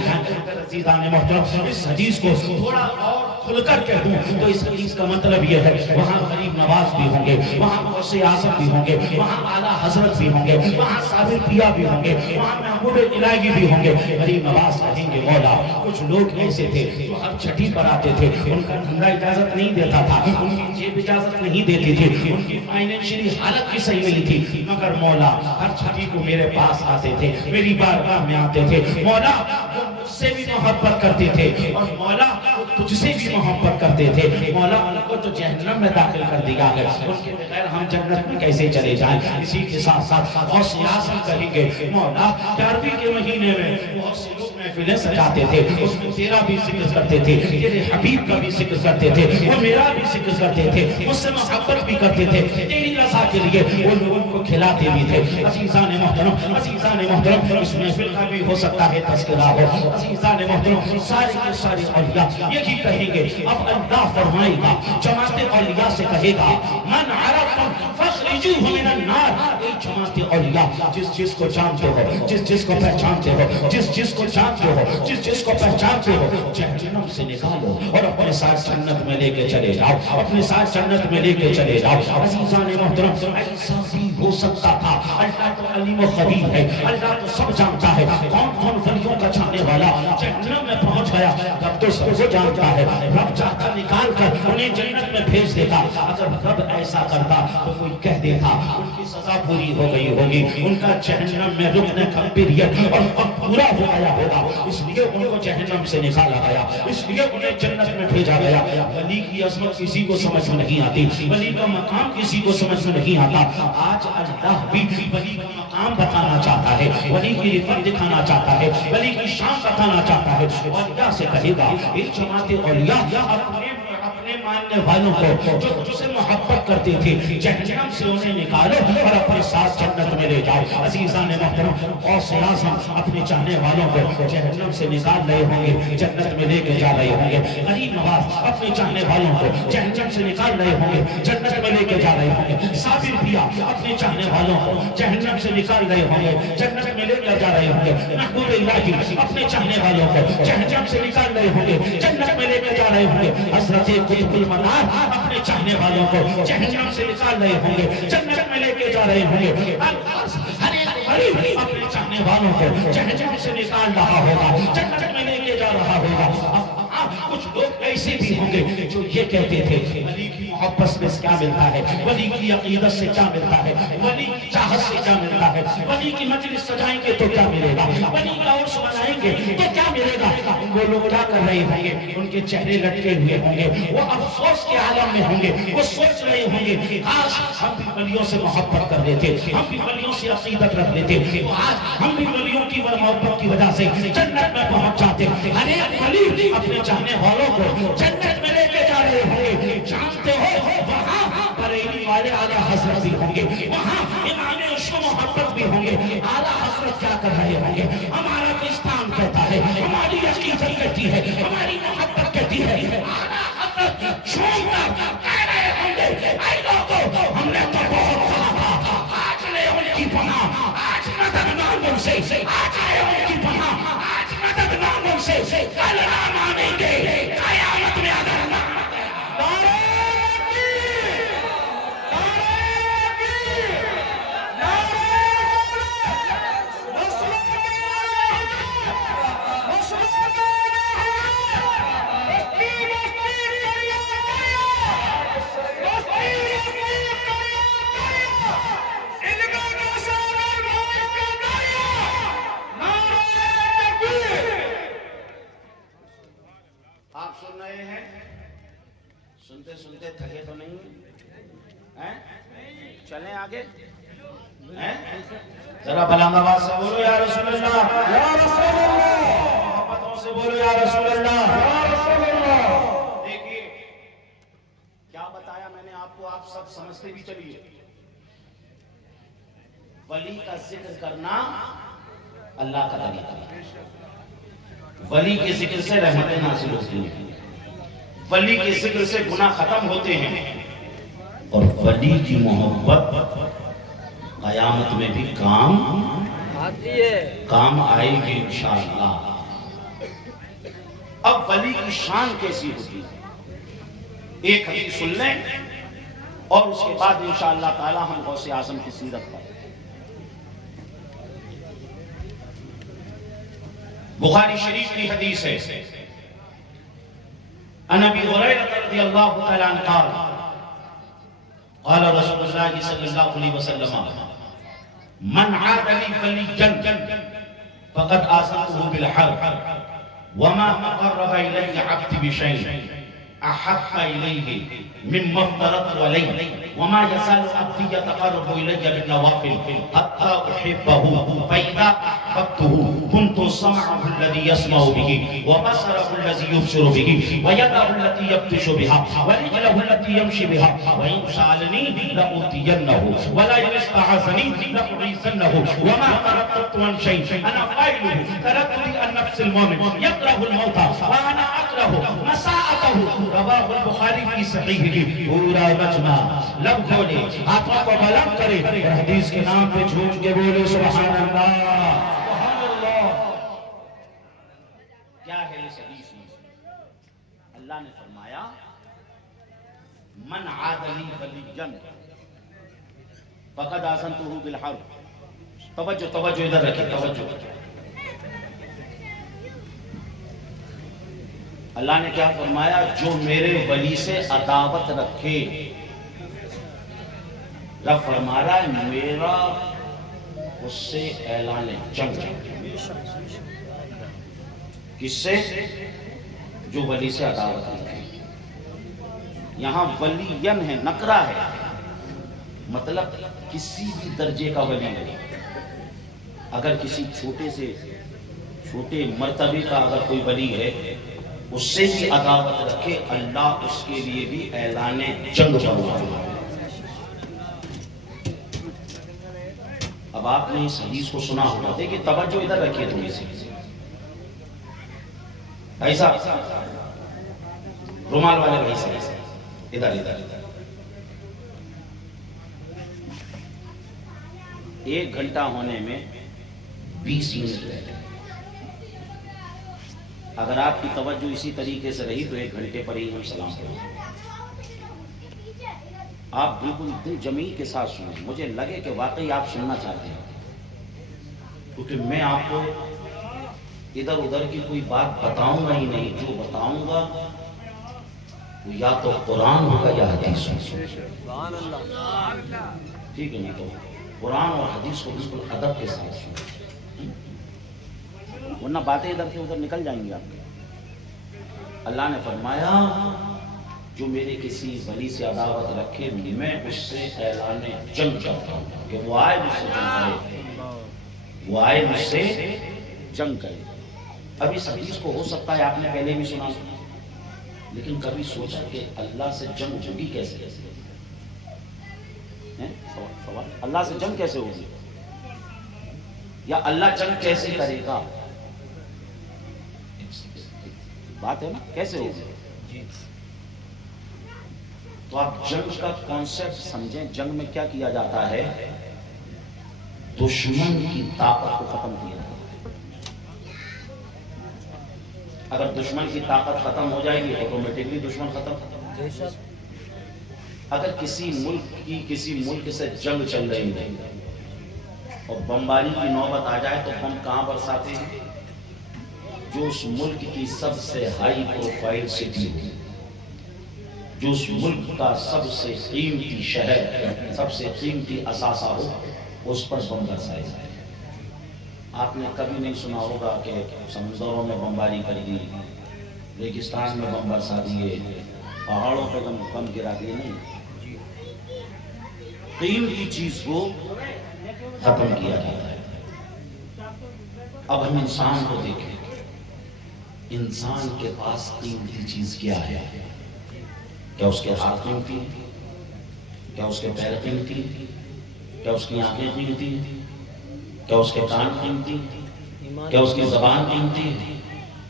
عزیزان محترم، اس حدیث کو تھوڑا اور کھل کر کہہ دوں تو اس حدیث کا مطلب یہ ہے وہاں غریب نواز بھی ہوں گے، وہاں غوث اعظم بھی ہوں گے، وہاں اعلیٰ حضرت بھی ہوں گے، وہاں صابر پیا بھی ہوں گے، وہاں محمود الہی بھی ہوں گے۔ غریب نواز کہیں گے مولا کچھ لوگ ایسے تھے جو ہر چھٹی پر آتے تھے، ان کا دھندا اجازت نہیں دیتا تھا، ان کی جیب اجازت نہیں دیتی تھی، ان کی فائنینشلی حالت بھی صحیح نہیں تھی، مگر مولا ہر چھٹی کو میرے پاس آتے تھے، میری بارگاہ میں آتے تھے۔ مولا وہ مجھ سے بھی محبت کرتے تھے اور مولا وہ تجھ سے بھی محبت کرتے تھے، مولا ان کو تو جہنم میں داخل کر دیا ہے، ان کے بغیر ہم جنت میں کیسے چلے جائیں۔ اسی کے ساتھ ساتھ غوث اعظم کہیں گے مولا 11ویں کے مہینے میں بہت سے لوگ محفلیں سجاتے تھے، اس میں تیرا بھی ذکر کرتے تھے، تیرے حبیب کا بھی ذکر کرتے تھے، وہ میرا بھی ذکر کرتے تھے، مجھ سے محبت بھی کرتے تھے، تیری رضا کے لیے وہ لوگوں کو کھلاتے بھی تھے۔ عزیزان محترم، عزیزان محترم، اس محفل کا بھی ہو سکتا ہے تذکرہ ہو۔ عزیزان محترم، سارے کے سارے اولیاء یہی کہیں گے، اب اللہ فرمائے گا جماعت اولیاء سے کہے گا من عرفتم فاخرجوہ من النار، اے جماعت اولیاء جس جس کو جانتے ہو، جس جس کو پہچانتے ہو، جس جس کو جانتے ہو، جس جس کو پہچانتے ہو، جہنم سے نکالو اور اپنے ساتھ جنت میں لے کے چلے جاؤ، اپنے ساتھ جنت میں لے کے چلے جاؤ۔ عزیزان محترم، ایسا بھی ہو سکتا تھا، اللہ تو علیم و خبیر ہے، اللہ تو سب جانتا ہے کون کون ولیوں کا چاہنے والا جہنم میں پہنچ گیا، رب تو سب کو جانتا ہے، رب چاہتا نکال کر انہیں جنت میں بھیج دیتا، اگر رب ایسا کرتا تو کوئی کہہ دیتا ان کی سزا پوری ہو گئی ہوگی، ان کا جہنم میں رکنے کا پیریڈ اور وقت پورا ہو گیا ہوگا، اس لیے ان کو جہنم سے نکالا گیا، اس لیے انہیں جنت میں بھیجا گیا۔ ولی کی عظمت کسی کو سمجھ میں نہیں آتی، ولی کا مقام کسی کو سمجھ میں نہیں آتا۔ آج اللہ بھی ولی کا مقام بتانا چاہتا ہے، ولی کی رفت دکھانا چاہتا ہے، ولی کی شان بتانا چاہتا ہے۔ اولیاء سے کہے گا ایک جماعت اولیاء اپنے ماننے والوں کو جو تجھ سے محبت کرتے تھے جہنم سے انہیں نکالو اور اپنے ساتھ جنت میں لے جاؤ۔ عزیزان محترم، غوث اعظم اپنے چاہنے والوں کو جہنم سے نکال رہے ہوں گے، جنت میں لے کے جا رہے ہوں گے۔ غریب نواز اپنے چاہنے والوں کو جہنم سے نکال رہے ہوں گے، جنت میں لے کے جا رہے ہوں گے۔ صابر پیا اپنے چاہنے والوں کو جہنم سے نکال رہے ہوں گے، جنت میں لے کر جا رہے ہوں گے۔ محبوب الہی اپنے چاہنے والوں کو جہنم سے نکال رہے ہوں گے، جنت میں لے کے جا رہے ہوں گے۔ حضرت قطب المنار اپنے چاہنے والوں کو جہنم سے نکال رہے ہوں گے، جنت میں لے کے جا رہے ہوں گے۔ ہر ایک غریب اپنے چاہنے والوں کو جہنم سے نکال رہا ہوگا، جنت میں لے کے جا رہا ہوگا۔ کچھ لوگ ایسے بھی ہوں گے جو یہ کہتے تھے ولی کی محبت میں کیا ملتا ہے، ولی کی عقیدت سے کیا ملتا ہے، ولی کی چاہت سے کیا ملتا ہے، ولی کی مجلس سجائیں گے تو کیا ملے گا، ولی کا عرس منائیں گے تو کیا ملے گا۔ وہ لوگ کیا کر رہے ہوں گے، ان کے چہرے لٹکے ہوئے ہوں گے، وہ افسوس کے عالم میں ہوں گے، وہ سوچ رہے ہوں گے کاش ہم بھی ولیوں سے محبت کر لیتے، ہم بھی ولیوں سے عقیدت رکھ لیتے، آج ہم بھی ولیوں کی محبت کی وجہ سے جنت میں پہنچ جاتے۔ ہر ایک ولی اپنے چاہنے والوں کو جنت میں لے کے جا رہے ہوں گے۔ جانتے ہو وہاں بریلی والے اعلیٰ حضرت بھی ہوں گے، وہاں امام عشق و محبت بھی ہوں گے۔ اعلیٰ حضرت کیا کر رہے ہوں گے، ہمارا اسلام کہتا ہے، ہماری عقیدت کہتی ہے، ہماری محبت کہتی ہے، اعلیٰ حضرت چھوڑ کر کہہ رہے ہوں گے اے لوگوں ہم نے تو بہت کہا تھا، آج لے ان کی پناہ، آج مدد مانگو سے، آج لے ان کی پناہ، آج مدد مانگو سے، کل نہ مانیں گے قیامت میں اگر نہ سنتے سنتے تھکے تو نہیں ہیں؟ چلیں آگے، ذرا بلند آواز سے بولو یا رسول اللہ، یا رسول اللہ، محبتوں سے بولو یا رسول اللہ، یا رسول اللہ۔ دیکھیے کیا بتایا میں نے آپ کو، آپ سب سمجھتے بھی چلیے۔ ولی کا ذکر کرنا اللہ کا طریقہ ہے. ولی کے ذکر سے رحمتیں نازل ہوتی ہیں, ولی کے ذکر سے گناہ ختم ہوتے ہیں, اور ولی کی محبت قیامت میں بھی کام آئے گی انشاءاللہ. اب ولی کی شان کیسی ہوتی ہے, ایک حدیث سن لیں اور اس کے بعد انشاءاللہ تعالی ہم غوث اعظم کی سیرت پر. بخاری شریف کی حدیث ہے, عن ابی ہریرہ رضی اللہ تعالی عنہ قال قال رسول اللہ صلی اللہ علیہ وسلم من عاد لی ولیا فقد آذنته بالحرب وما تقرب الی عبدی بشیء احب الیہ مما افترضت علیہ وما يزال عبدی يتقرب الی بالنوافل حتى احبه فاذا احببته كنت سمعه الذي يسمع به وبصره الذي يبصر به ويده التي يبطش بها ورجله التي يمشي بها وإن سألني لأعطينه ولئن استعاذني لأعيذنه وما ترددت عن شيء أنا فاعله ترددي عن نفس المؤمن يكره الموت وأنا أكره مساءته. رواه البخاری کی صحیح. پورا مجمع لب کھولے, ہاتھوں کو بلند کرے اور حدیث کے نام پہ جھوم کے بولے سبحان اللہ. کیا ہے اس حدیث میں؟ اللہ نے فرمایا من عاد لی ولیا فقد آذنته بالحرب. توجہ توجہ ادھر رکھیں, توجہ. اللہ نے کیا فرمایا, جو میرے ولی سے عداوت رکھے. رب فرما رہا ہے میرا اس سے اعلان جنگ. کس سے؟ جو ولی سے عداوت رکھے. یہاں ولین ہے, نکرہ ہے, مطلب کسی بھی درجے کا ولی نہیں. اگر کسی چھوٹے مرتبے کا اگر کوئی ولی ہے اس سے بھی عداوت رکھے, اللہ اس کے لیے بھی اعلان جنگ فرمائے. اب آپ نے اس حدیث کو سنا ہوگا, دیکھیں توجہ ادھر رکھیے تھوڑی سی. ایسا رومال والے بھائی سے ادھر ادھر. 1 گھنٹہ ہونے میں 20 منٹ رہتے. اگر آپ کی توجہ اسی طریقے سے رہی تو 1 گھنٹے پر ہی ہم سلام کریں. آپ بالکل دل جمیل کے ساتھ سنیں, مجھے لگے کہ واقعی آپ سننا چاہتے ہیں, کیونکہ میں آپ کو ادھر ادھر کی کوئی بات بتاؤں گا ہی نہیں. جو بتاؤں گا وہ یا تو قرآن ہوگا یا حدیث ہوگا. ٹھیک ہے, نہیں تو قرآن اور حدیث کو بالکل ادب کے ساتھ سنیں, ورنہ باتیں ادھر سے ادھر نکل جائیں گی آپ کے. اللہ نے فرمایا جو میرے کسی ولی سے عداوت رکھے میں اس سے اعلان جنگ کرتا ہوں کہ وہ آئے مجھ سے جنگ کرے, وہ آئے مجھ سے جنگ کرے. اب اس حدیث کو ہو سکتا ہے آپ نے پہلے بھی سنا, لیکن کبھی سوچا کہ اللہ سے جنگ ہوگی کیسے؟ سوال, اللہ سے جنگ کیسے ہوگی, یا اللہ جنگ کیسے کرے گا؟ بات ہے نا, کیسے ہوگی؟ تو آپ جنگ کا کانسیپٹ سمجھیں. جنگ میں کیا کیا جاتا ہے؟ دشمن کی طاقت کو ختم کیا جاتا ہے. اگر دشمن کی طاقت ختم ہو جائے گی آٹومیٹکلی دشمن ختم. اگر کسی ملک سے جنگ چل رہی ہے اور بمباری کی نوبت آ جائے تو بم کہاں برساتے ہیں؟ جو اس ملک کی سب سے ہائی پروفائل سٹی ہو, جو اس ملک کا سب سے قیمتی شہر, سب سے قیمتی اثاثہ ہو, اس پر بم برسائے جائے. آپ نے کبھی نہیں سنا ہوگا کہ سمندروں میں بمباری کر دی, ریگستان میں بم برسا دیے, پہاڑوں پہ بم گرا دیے. نہیں, قیمتی چیز کو ختم کیا جاتا ہے. اب ہم انسان کو دیکھیں, انسان کے پاس قیمتی چیز کیا ہے؟ کیا اس کے ہاتھ قیمتی ہیں؟ کیا اس کے پیر قیمتی ہیں؟ کیا اس کی آنکھیں قیمتی ہیں؟ کیا اس کے کان قیمتی ہیں؟ کیا اس کی زبان قیمتی ہے؟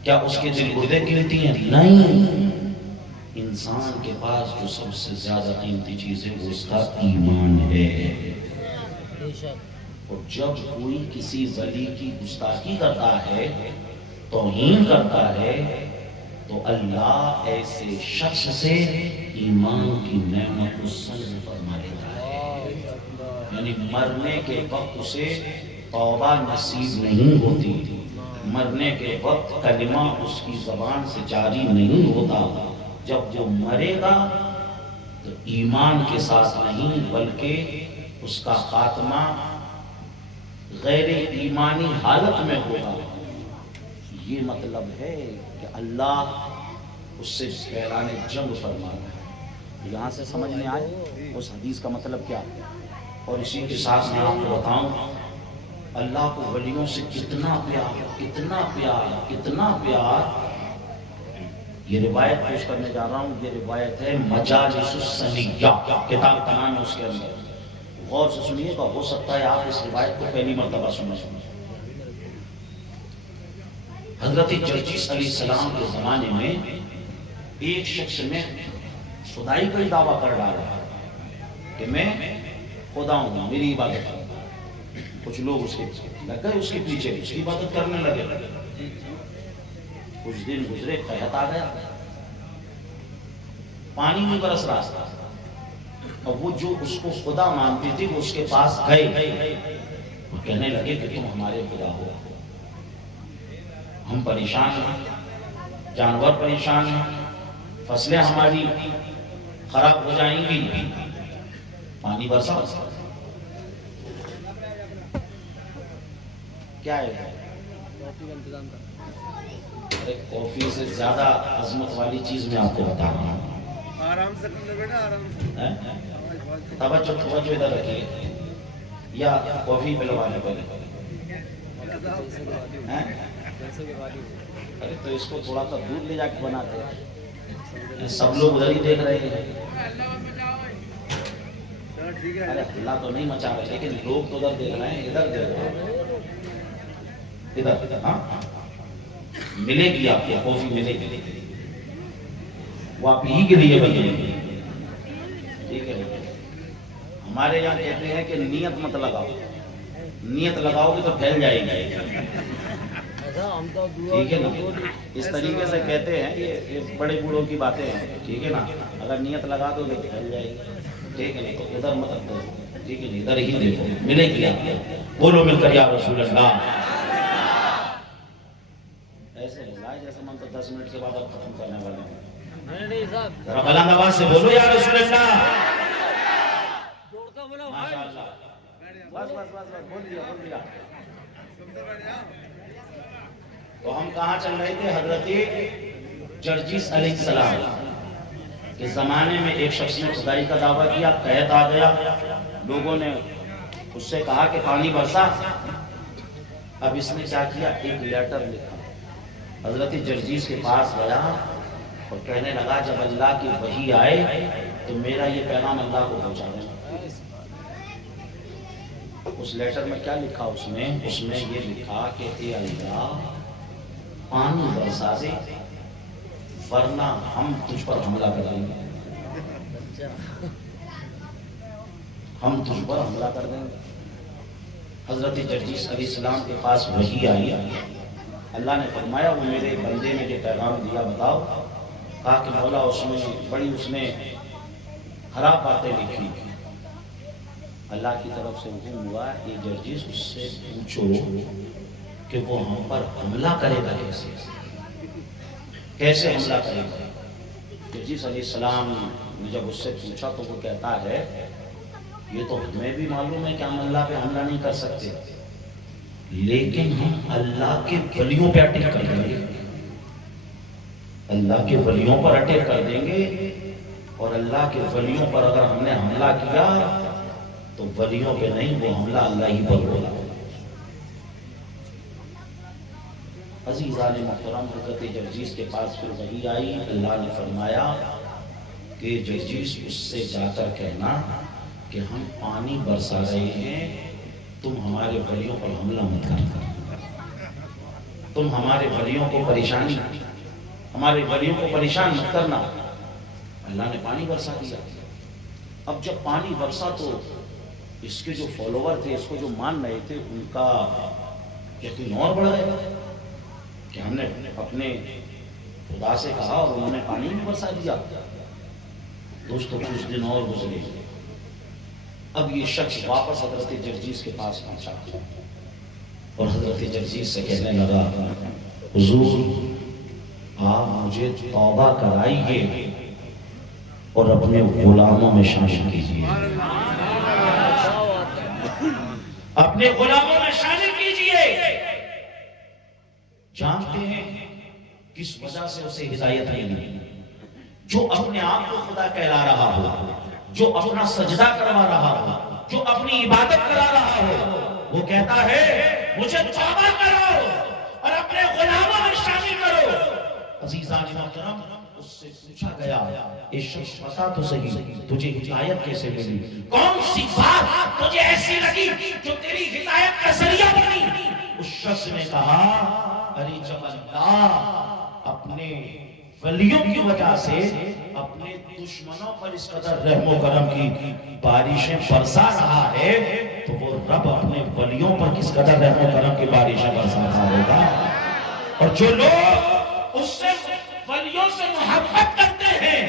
کیا اس کے دل گردے قیمتی ہیں؟ نہیں، انسان کے پاس جو سب سے زیادہ قیمتی چیز ہے وہ اس کا ایمان ہے۔ اور جب کوئی کسی ولی کی گستاخی کرتا ہے، توہین کرتا ہے، تو اللہ ایسے شخص سے ایمان کی نعمت کو سلب فرما لیتا ہے، یعنی مرنے کے وقت اسے توبہ نصیب نہیں ہوتی، مرنے کے وقت کلمہ اس کی زبان سے جاری نہیں ہوتا۔ جب وہ مرے گا تو ایمان کے ساتھ نہیں بلکہ اس کا خاتمہ غیر ایمانی حالت میں ہوگا۔ یہ مطلب ہے کہ اللہ اس سے اعلان جنگ فرما رہا ہے۔ یہاں سے سمجھ میں آئے اس حدیث کا مطلب کیا ہے؟ اور اسی کے ساتھ میں آپ کو بتاؤں اللہ کو ولیوں سے کتنا پیار، کتنا پیار، کتنا پیار۔ یہ روایت پیش کرنے جا رہا ہوں، یہ روایت ہے مجالس السنیہ، کتاب کا نام ہے اس کے اندر۔ غور سے سنیے گا، ہو سکتا ہے آپ اس روایت کو پہلی مرتبہ سنیں۔ حضرت جرجیس علیہ السلام کے زمانے میں ایک شخص نے خدائی کا دعویٰ کر ڈالا کہ میں خدا ہوں، میری عبادت کروں۔ کچھ لوگ اس کے لگ گئے، اس کے پیچھے اس کی عبادت کرنے لگے۔ کچھ دن گزرے، قحط آ گیا، پانی نہیں برس رہا تھا، اور وہ جو اس کو خدا مانتی تھی وہ اس کے پاس گئے اور کہنے لگے کہ تم ہمارے خدا ہو، ہم پریشان ہیں، جانور پریشان ہیں، فصلیں ہماری خراب ہو جائیں گی، پانی برسا۔ کیا ہے؟ کافی سے زیادہ عظمت والی چیز میں آپ کو بتا رہا ہوں۔ آرام سے کر لو بیٹا، آرام سے۔ توجہ ادھر رکھیے، یا کافی پلوانے پہلے۔ ارے تو اس کو تھوڑا سا دودھ لے جا کے بناتے ہیں، سب لوگ ادھر ہی دیکھ رہے ہیں۔ ارے اللہ تو نہیں مچا رہے، لیکن لوگ تو ادھر دیکھ رہے ہیں، ادھر دیکھ رہے ہیں، ادھر۔ ہاں ملے گی آپ کو کافی، ملے گی، وہ آپ ہی کے لیے بنے گی، ٹھیک ہے؟ ہمارے یہاں کہتے ہیں کہ نیت مت لگاؤ، نیت لگاؤ گے تو پھیل جائے گی، ٹھیک ہے نا؟ اس طریقے سے کہتے ہیں، یہ بڑے بوڑھوں کی باتیں ہیں، ٹھیک ہے نا؟ اگر نیت لگا دو گے تو پھیل جائے گی، ٹھیک ہے نا؟ تو ادھر مت دو، ٹھیک ہے نا؟ ادھر ہی دیکھو، ملے گی آپ کو۔ بولو مل کر یا رسول اللہ۔ ایسے لگائے جیسے من تو 10 منٹ کے بعد اب ختم کرنے والے ہیں۔ ذرا بلند آواز سے بولو یا رسول اللہ۔ ماشاءاللہ، بس بس بس بس، بول دیا بول دیا۔ تو ہم کہاں چل رہے تھے؟ حضرت جرجیس علیہ السلام کے زمانے میں ایک شخص نے خدائی کا دعویٰ کیا، قحط آ گیا، لوگوں نے اس سے کہا کہ پانی برسا۔ اب اس نے کیا کیا؟ ایک لیٹر لکھا، حضرت جرجیس کے پاس گیا اور کہنے لگا جب اللہ کی وحی آئے تو میرا یہ پیغام اللہ کو پہنچا دینا۔ اس لیٹر میں کیا لکھا؟ اس میں یہ لکھا کہ اے اللہ پانی برسا دے ورنہ ہم تجھ پر حملہ کر دیں گے، ہم تجھ پر حملہ کر دیں گے۔ حضرت جرجیس علیہ السلام کے پاس وحی آئی، اللہ نے فرمایا وہ میرے بندے نے جو پیغام دیا بتاؤ۔ کہا کہ مولا اس نے خراب باتیں لکھی۔ اللہ کی طرف سے حکم ہوا کہ جرجیس اس سے پوچھو کہ وہ ہم پر حملہ کرے گا کیسے حملہ کرے گا۔ جرجیس علیہ السلام نے جب اس سے پوچھا تو وہ کہتا ہے یہ تو ہمیں بھی معلوم ہے کہ ہم اللہ پہ حملہ نہیں کر سکتے، لیکن ہم اللہ کے ولیوں پہ اٹیک کر دیں گے، اللہ کے ولیوں پر اٹیک کر دیں گے، اور اللہ کے ولیوں پر اگر ہم نے حملہ کیا تو ولیوں پہ نہیں، وہ حملہ اللہ ہی پر ہوگا۔ عزیزان محترم، حضرت جرجیس کے پاس پھر وحی آئی، اللہ نے فرمایا کہ جرجیس اس سے جا کر کہنا کہ ہم پانی برسا رہے ہیں تم ہمارے ولیوں پر حملہ مت کر، تم ہمارے ولیوں کو پریشانی، ہمارے ولیوں کو پریشان مت کرنا۔ اللہ نے پانی برسا دیا۔ اب جب پانی برسا تو اس کے جو فالوور تھے، اس کو جو مان رہے تھے، ان کا یقین اور بڑھ گیا کہ ہم نے اپنے خدا سے کہا اور انہوں نے پانی بھی برسا دیا۔ دوستو کچھ دن اور گزرے، اب یہ شخص واپس حضرت جرجیس کے پاس پہنچا اور حضرت جرجیس سے کہنے لگا، حضور آپ مجھے توبہ کرائیے اور اپنے غلاموں میں شامل کیجیے، اپنے غلاموں میں شامل کیجیے۔ جانتے ہیں کس وجہ سے اسے ہدایت نہیں ملی؟ جو اپنے آپ کو خدا کہلا رہا ہو، جو اپنا سجدہ کروا رہا ہو، جو اپنی عبادت کرا رہا ہو، وہ کہتا ہے مجھے توبہ کرو اور اپنے غلاموں میں شامل کرو۔ عزیزان محترم، اس سے پوچھا گیا، اے شخص بتا تو صحیح تجھے ہدایت کیسے ملی؟ کون سی بات تجھے ایسی لگی جو تیری ہدایت کا ذریعہ بنی؟ اس شخص نے کہا، ارے جب اللہ اپنے ولیوں کی وجہ سے اپنے دشمنوں پر اس قدر رحم و کرم کی بارشیں برسا رہا ہے تو وہ رب اپنے ولیوں پر کس قدر رحم و کرم کی بارشیں برساتا ہوگا۔ اور جو لوگ اس سے ولیوں سے محبت کرتے ہیں،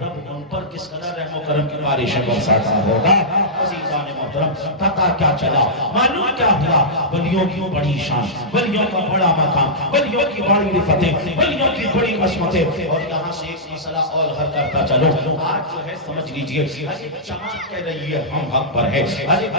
رب ان پر کس قدر رحم و کرم کی بارشیں برساتا ہوگا۔ عزیزان محترم، پتہ کیا چلا، معلوم کیا ہوا؟ ولیوں کی بڑی شان، ولیوں کا بڑا مقام، ولیوں کی بڑی رفتیں، ولیوں کی بڑی عظمتیں۔ اور یہاں سے ایک مسئلہ اور حل کرتا چلو، آج جو ہے سمجھ لیجئے، جماعت کہہ رہی ہے ہم حق پر ہیں،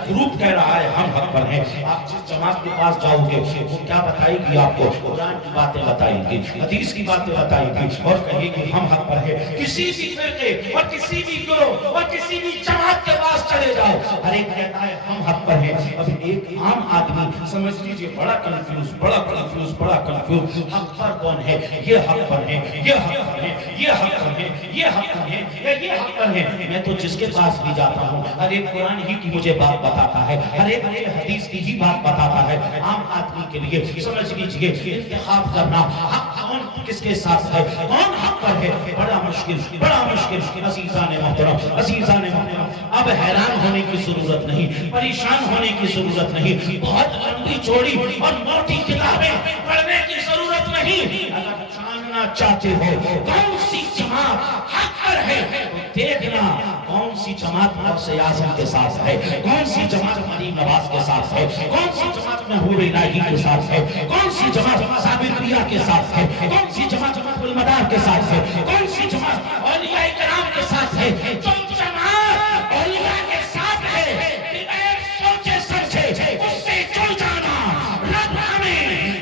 گروپ کہہ رہا ہے ہم حق پر ہیں۔ آپ جس جماعت کے پاس جاؤ گے وہ کیا بتائے گی آپ کو؟ قرآن کی باتیں بتائے گی، حدیث کی باتیں بتائے گی اور کہے گی ہم حق پر ہیں۔ کسی بھی فرقے اور کسی بھی گروہ اور کسی بھی جماعت کے پاس چلے جاؤ، ہر ایک کہتا ہے ہم حق پر ہیں۔ اب ایک عام آدمی سمجھ لیجئے بڑا کنفیوز، بڑا کنفیوز، بڑا کنفیوز، حق پر کون ہے؟ یہ حق پر ہے، یہ حق پر ہے، یہ حق پر ہے، یہ حق پر ہے، یہ حق پر ہے۔ میں تو جس کے پاس بھی جاتا ہوں ہر ایک قرآن ہی کی مجھے بات بتاتا ہے، ہر ایک مجھے حدیث کی ہی بات بتاتا ہے۔ عام آدمی کے لیے سمجھ لیجئے انتخاب کرنا حق کون کس کے ساتھ ہے، کون حق پر ہے، بڑا مشکل، بڑا مشکل۔ عزیزان محترم، عزیزان محترم، اب حیران ہونے کی ضرورت نہیں، پریشان ہونے کی ضرورت نہیں، بہت لمبی چوڑی اور موٹی کتابیں پڑھنے کی ضرورت نہیں۔ اگر جاننا چاہتے ہو کون سی جماعت حق پر ہے تو دیکھنا کون سی جماعت نفس اعظم کے ساتھ ہے، کون سی جماعت مریم نواز کے ساتھ ہے، کون سی جماعت محبوب الہی کے ساتھ ہے، کون سی جماعت صابر پریا کے ساتھ ہے، کون سی جماعت المدار کے ساتھ ہے، کون سی جماعت اولیاء کرام کے ساتھ ہے۔ جو جماعت اولیاء کے ساتھ ہے بغیر سوچے سمجھے اس سے جڑ جانا، رب ہمیں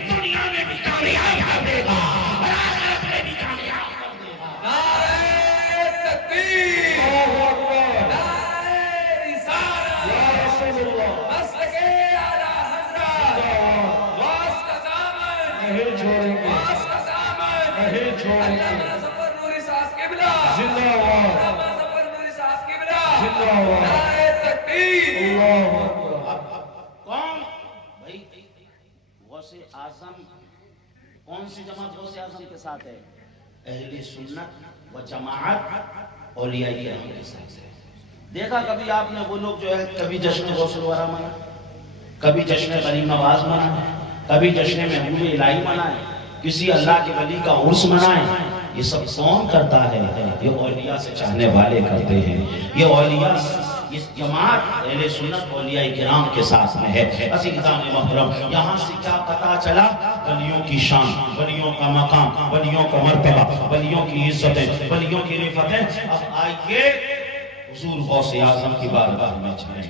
دنیا میں بھی کامیاب کر دے گا اور آخرت میں بھی کامیاب کر دے گا۔ نعرہ تکبیر، نعرہ رسالت، یا رسول اللہ، مسلک اعلیٰ حضرت، واس کا دامن نہیں چھوڑیں گے، واس کا دامن نہیں چھوڑیں گے۔ علامہ ظفر نوری صاحب قبلہ زندہ باد، علامہ ظفر نوری صاحب قبلہ زندہ باد، نعرہ تکبیر، اللہ اکبر۔ کون بھائی غوث اعظم، کون سی جماعت غوث اعظم کے ساتھ ہے؟ اہل سنت و جماعت اولیاء کرام کے ساتھ ہے۔ دیکھا کبھی آپ نے وہ لوگ جو ہے کبھی جشن غوث الورا منا، کبھی جشن مریم نواز منا، کبھی جشن محبوب الہی منائے، کسی اللہ کے ولی کا عرس منائے، یہ سب کون کرتا ہے؟ یہ اولیاء سے چاہنے والے کرتے ہیں۔ یہ اولیاء، اس جماعت اہل سنت اولیاء کرام کے ساتھ میں ہے۔ عزیزان محترم، یہاں سے کیا پتا چلا؟ ولیوں کی شان، ولیوں کا مقام، ولیوں کا مرتبہ، ولیوں کی عزتیں، ولیوں کی رفتیں۔ اب آئیے حضور غوث اعظم کی بارگاہ میں چلیں۔